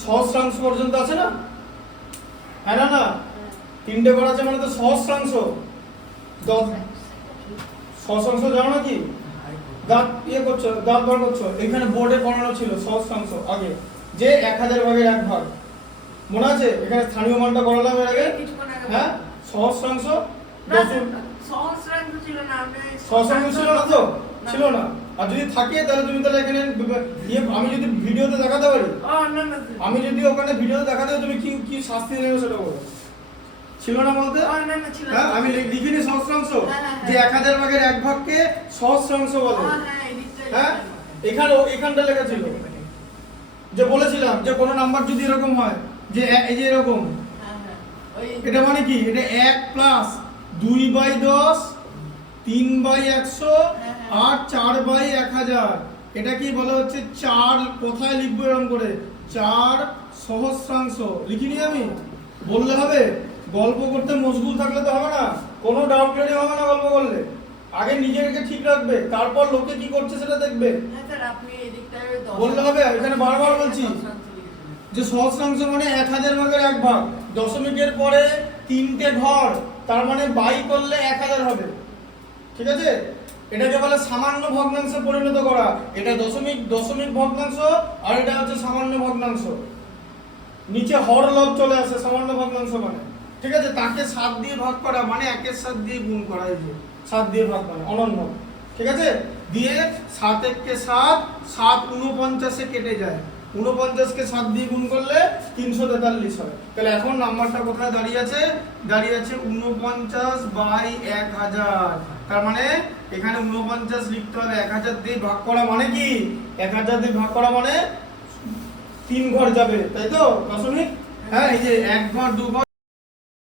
সহস্রাংশ পর্যন্ত আছে না? হ্যাঁ না না, 3টে ঘর আছে মানে তো সহস্রাংশ। সহস্রাংশ জানো না কি? দাঁত করছো, দাঁত বার করছো, এখানে বোর্ডে পড়ানো ছিল সহস্রাংশ আগে, যে 1000 ভাগের 1 ভাগ, মনে আছে? এখানে স্থানীয় মানটা করালাম এর আগে। হ্যাঁ, সহস্রাংশ সহস্রাংশ ছিল না, সহস্রাংশ ছিল না তো? ছিল না। আর যদি থাকে তাহলে তুমি তাহলে এখানে আমি যদি ভিডিওতে দেখাতে পারি, না না, আমি যদি ওখানে ভিডিওতে দেখাতে পারি, তুমি কি কি শাস্তি নেবে সেটা বলো। ছিল না বলতে? না না ছিল হ্যাঁ আমি লিখিনি সহস্রাংশ, হ্যাঁ। যে 1000 ভাগের 1 ভাগকে সহস্রাংশ বলে। হ্যাঁ এদিকটা হ্যাঁ এখানটা লেখা ছিল, যে বলেছিলাম যে কোনো নাম্বার যদি এরকম হয় যে এই যে এরকম, হ্যাঁ ওই এটা মানে কি, এটা 1 প্লাস 2/10 3/100 আর 4/1000, এটা কি বলা হচ্ছে 4, কোথায় লিখবো এরকম করে 4 সহস্রাংশ লিখিনি আমি, বললে হবে। গল্প করতে মশগুল থাকলে তো হবে না, কোনো ডাউট ক্লিয়ারিং হবে না গল্প করলে। আগে নিজেকে ঠিক রাখবে, তারপর লোকে কি করছে সেটা দেখবে। হ্যাঁ স্যার আপনি এদিকটায় বললে হবে, এখানে বারবার বলছি যে সহস্রাংশ মানে 1000 ভাগের 1 ভাগ, দশমিকের পরে 3টে ঘর, তার মানে বাই করলে 1000 হবে। ঠিক আছে, এটাকে বলে সামান্য ভগ্নাংশে পরিণত করা। এটা দশমিক ভগ্নাংশ আর এটা হচ্ছে সামান্য ভগ্নাংশ। নিচে হর লব চলে আসে সামান্য ভগ্নাংশ মানে। ঠিক আছে, তাকে 7 দিয়ে ভাগ করা মানে 1 সাথে দিয়ে গুণ করা, এই যে 7 দিয়ে ভাগ মানে অনন্য। ঠিক আছে, দিয়ে 7 1 7, 7 49 কেটে যায়, 49 কে 7 দিয়ে গুণ করলে 343 হয়। তাহলে এখন নাম্বারটা কোথায় দাঁড়িয়ে আছে? দাঁড়িয়ে আছে 49/1000। তার মানে এখানে 49 লিখতে হবে, 1000 দিয়ে ভাগ করা মানে কি, 1000 দিয়ে ভাগ করা মানে 3 ঘর যাবে, তাই তো দশমিক। হ্যাঁ এই যে 1 ঘর 2 ঘর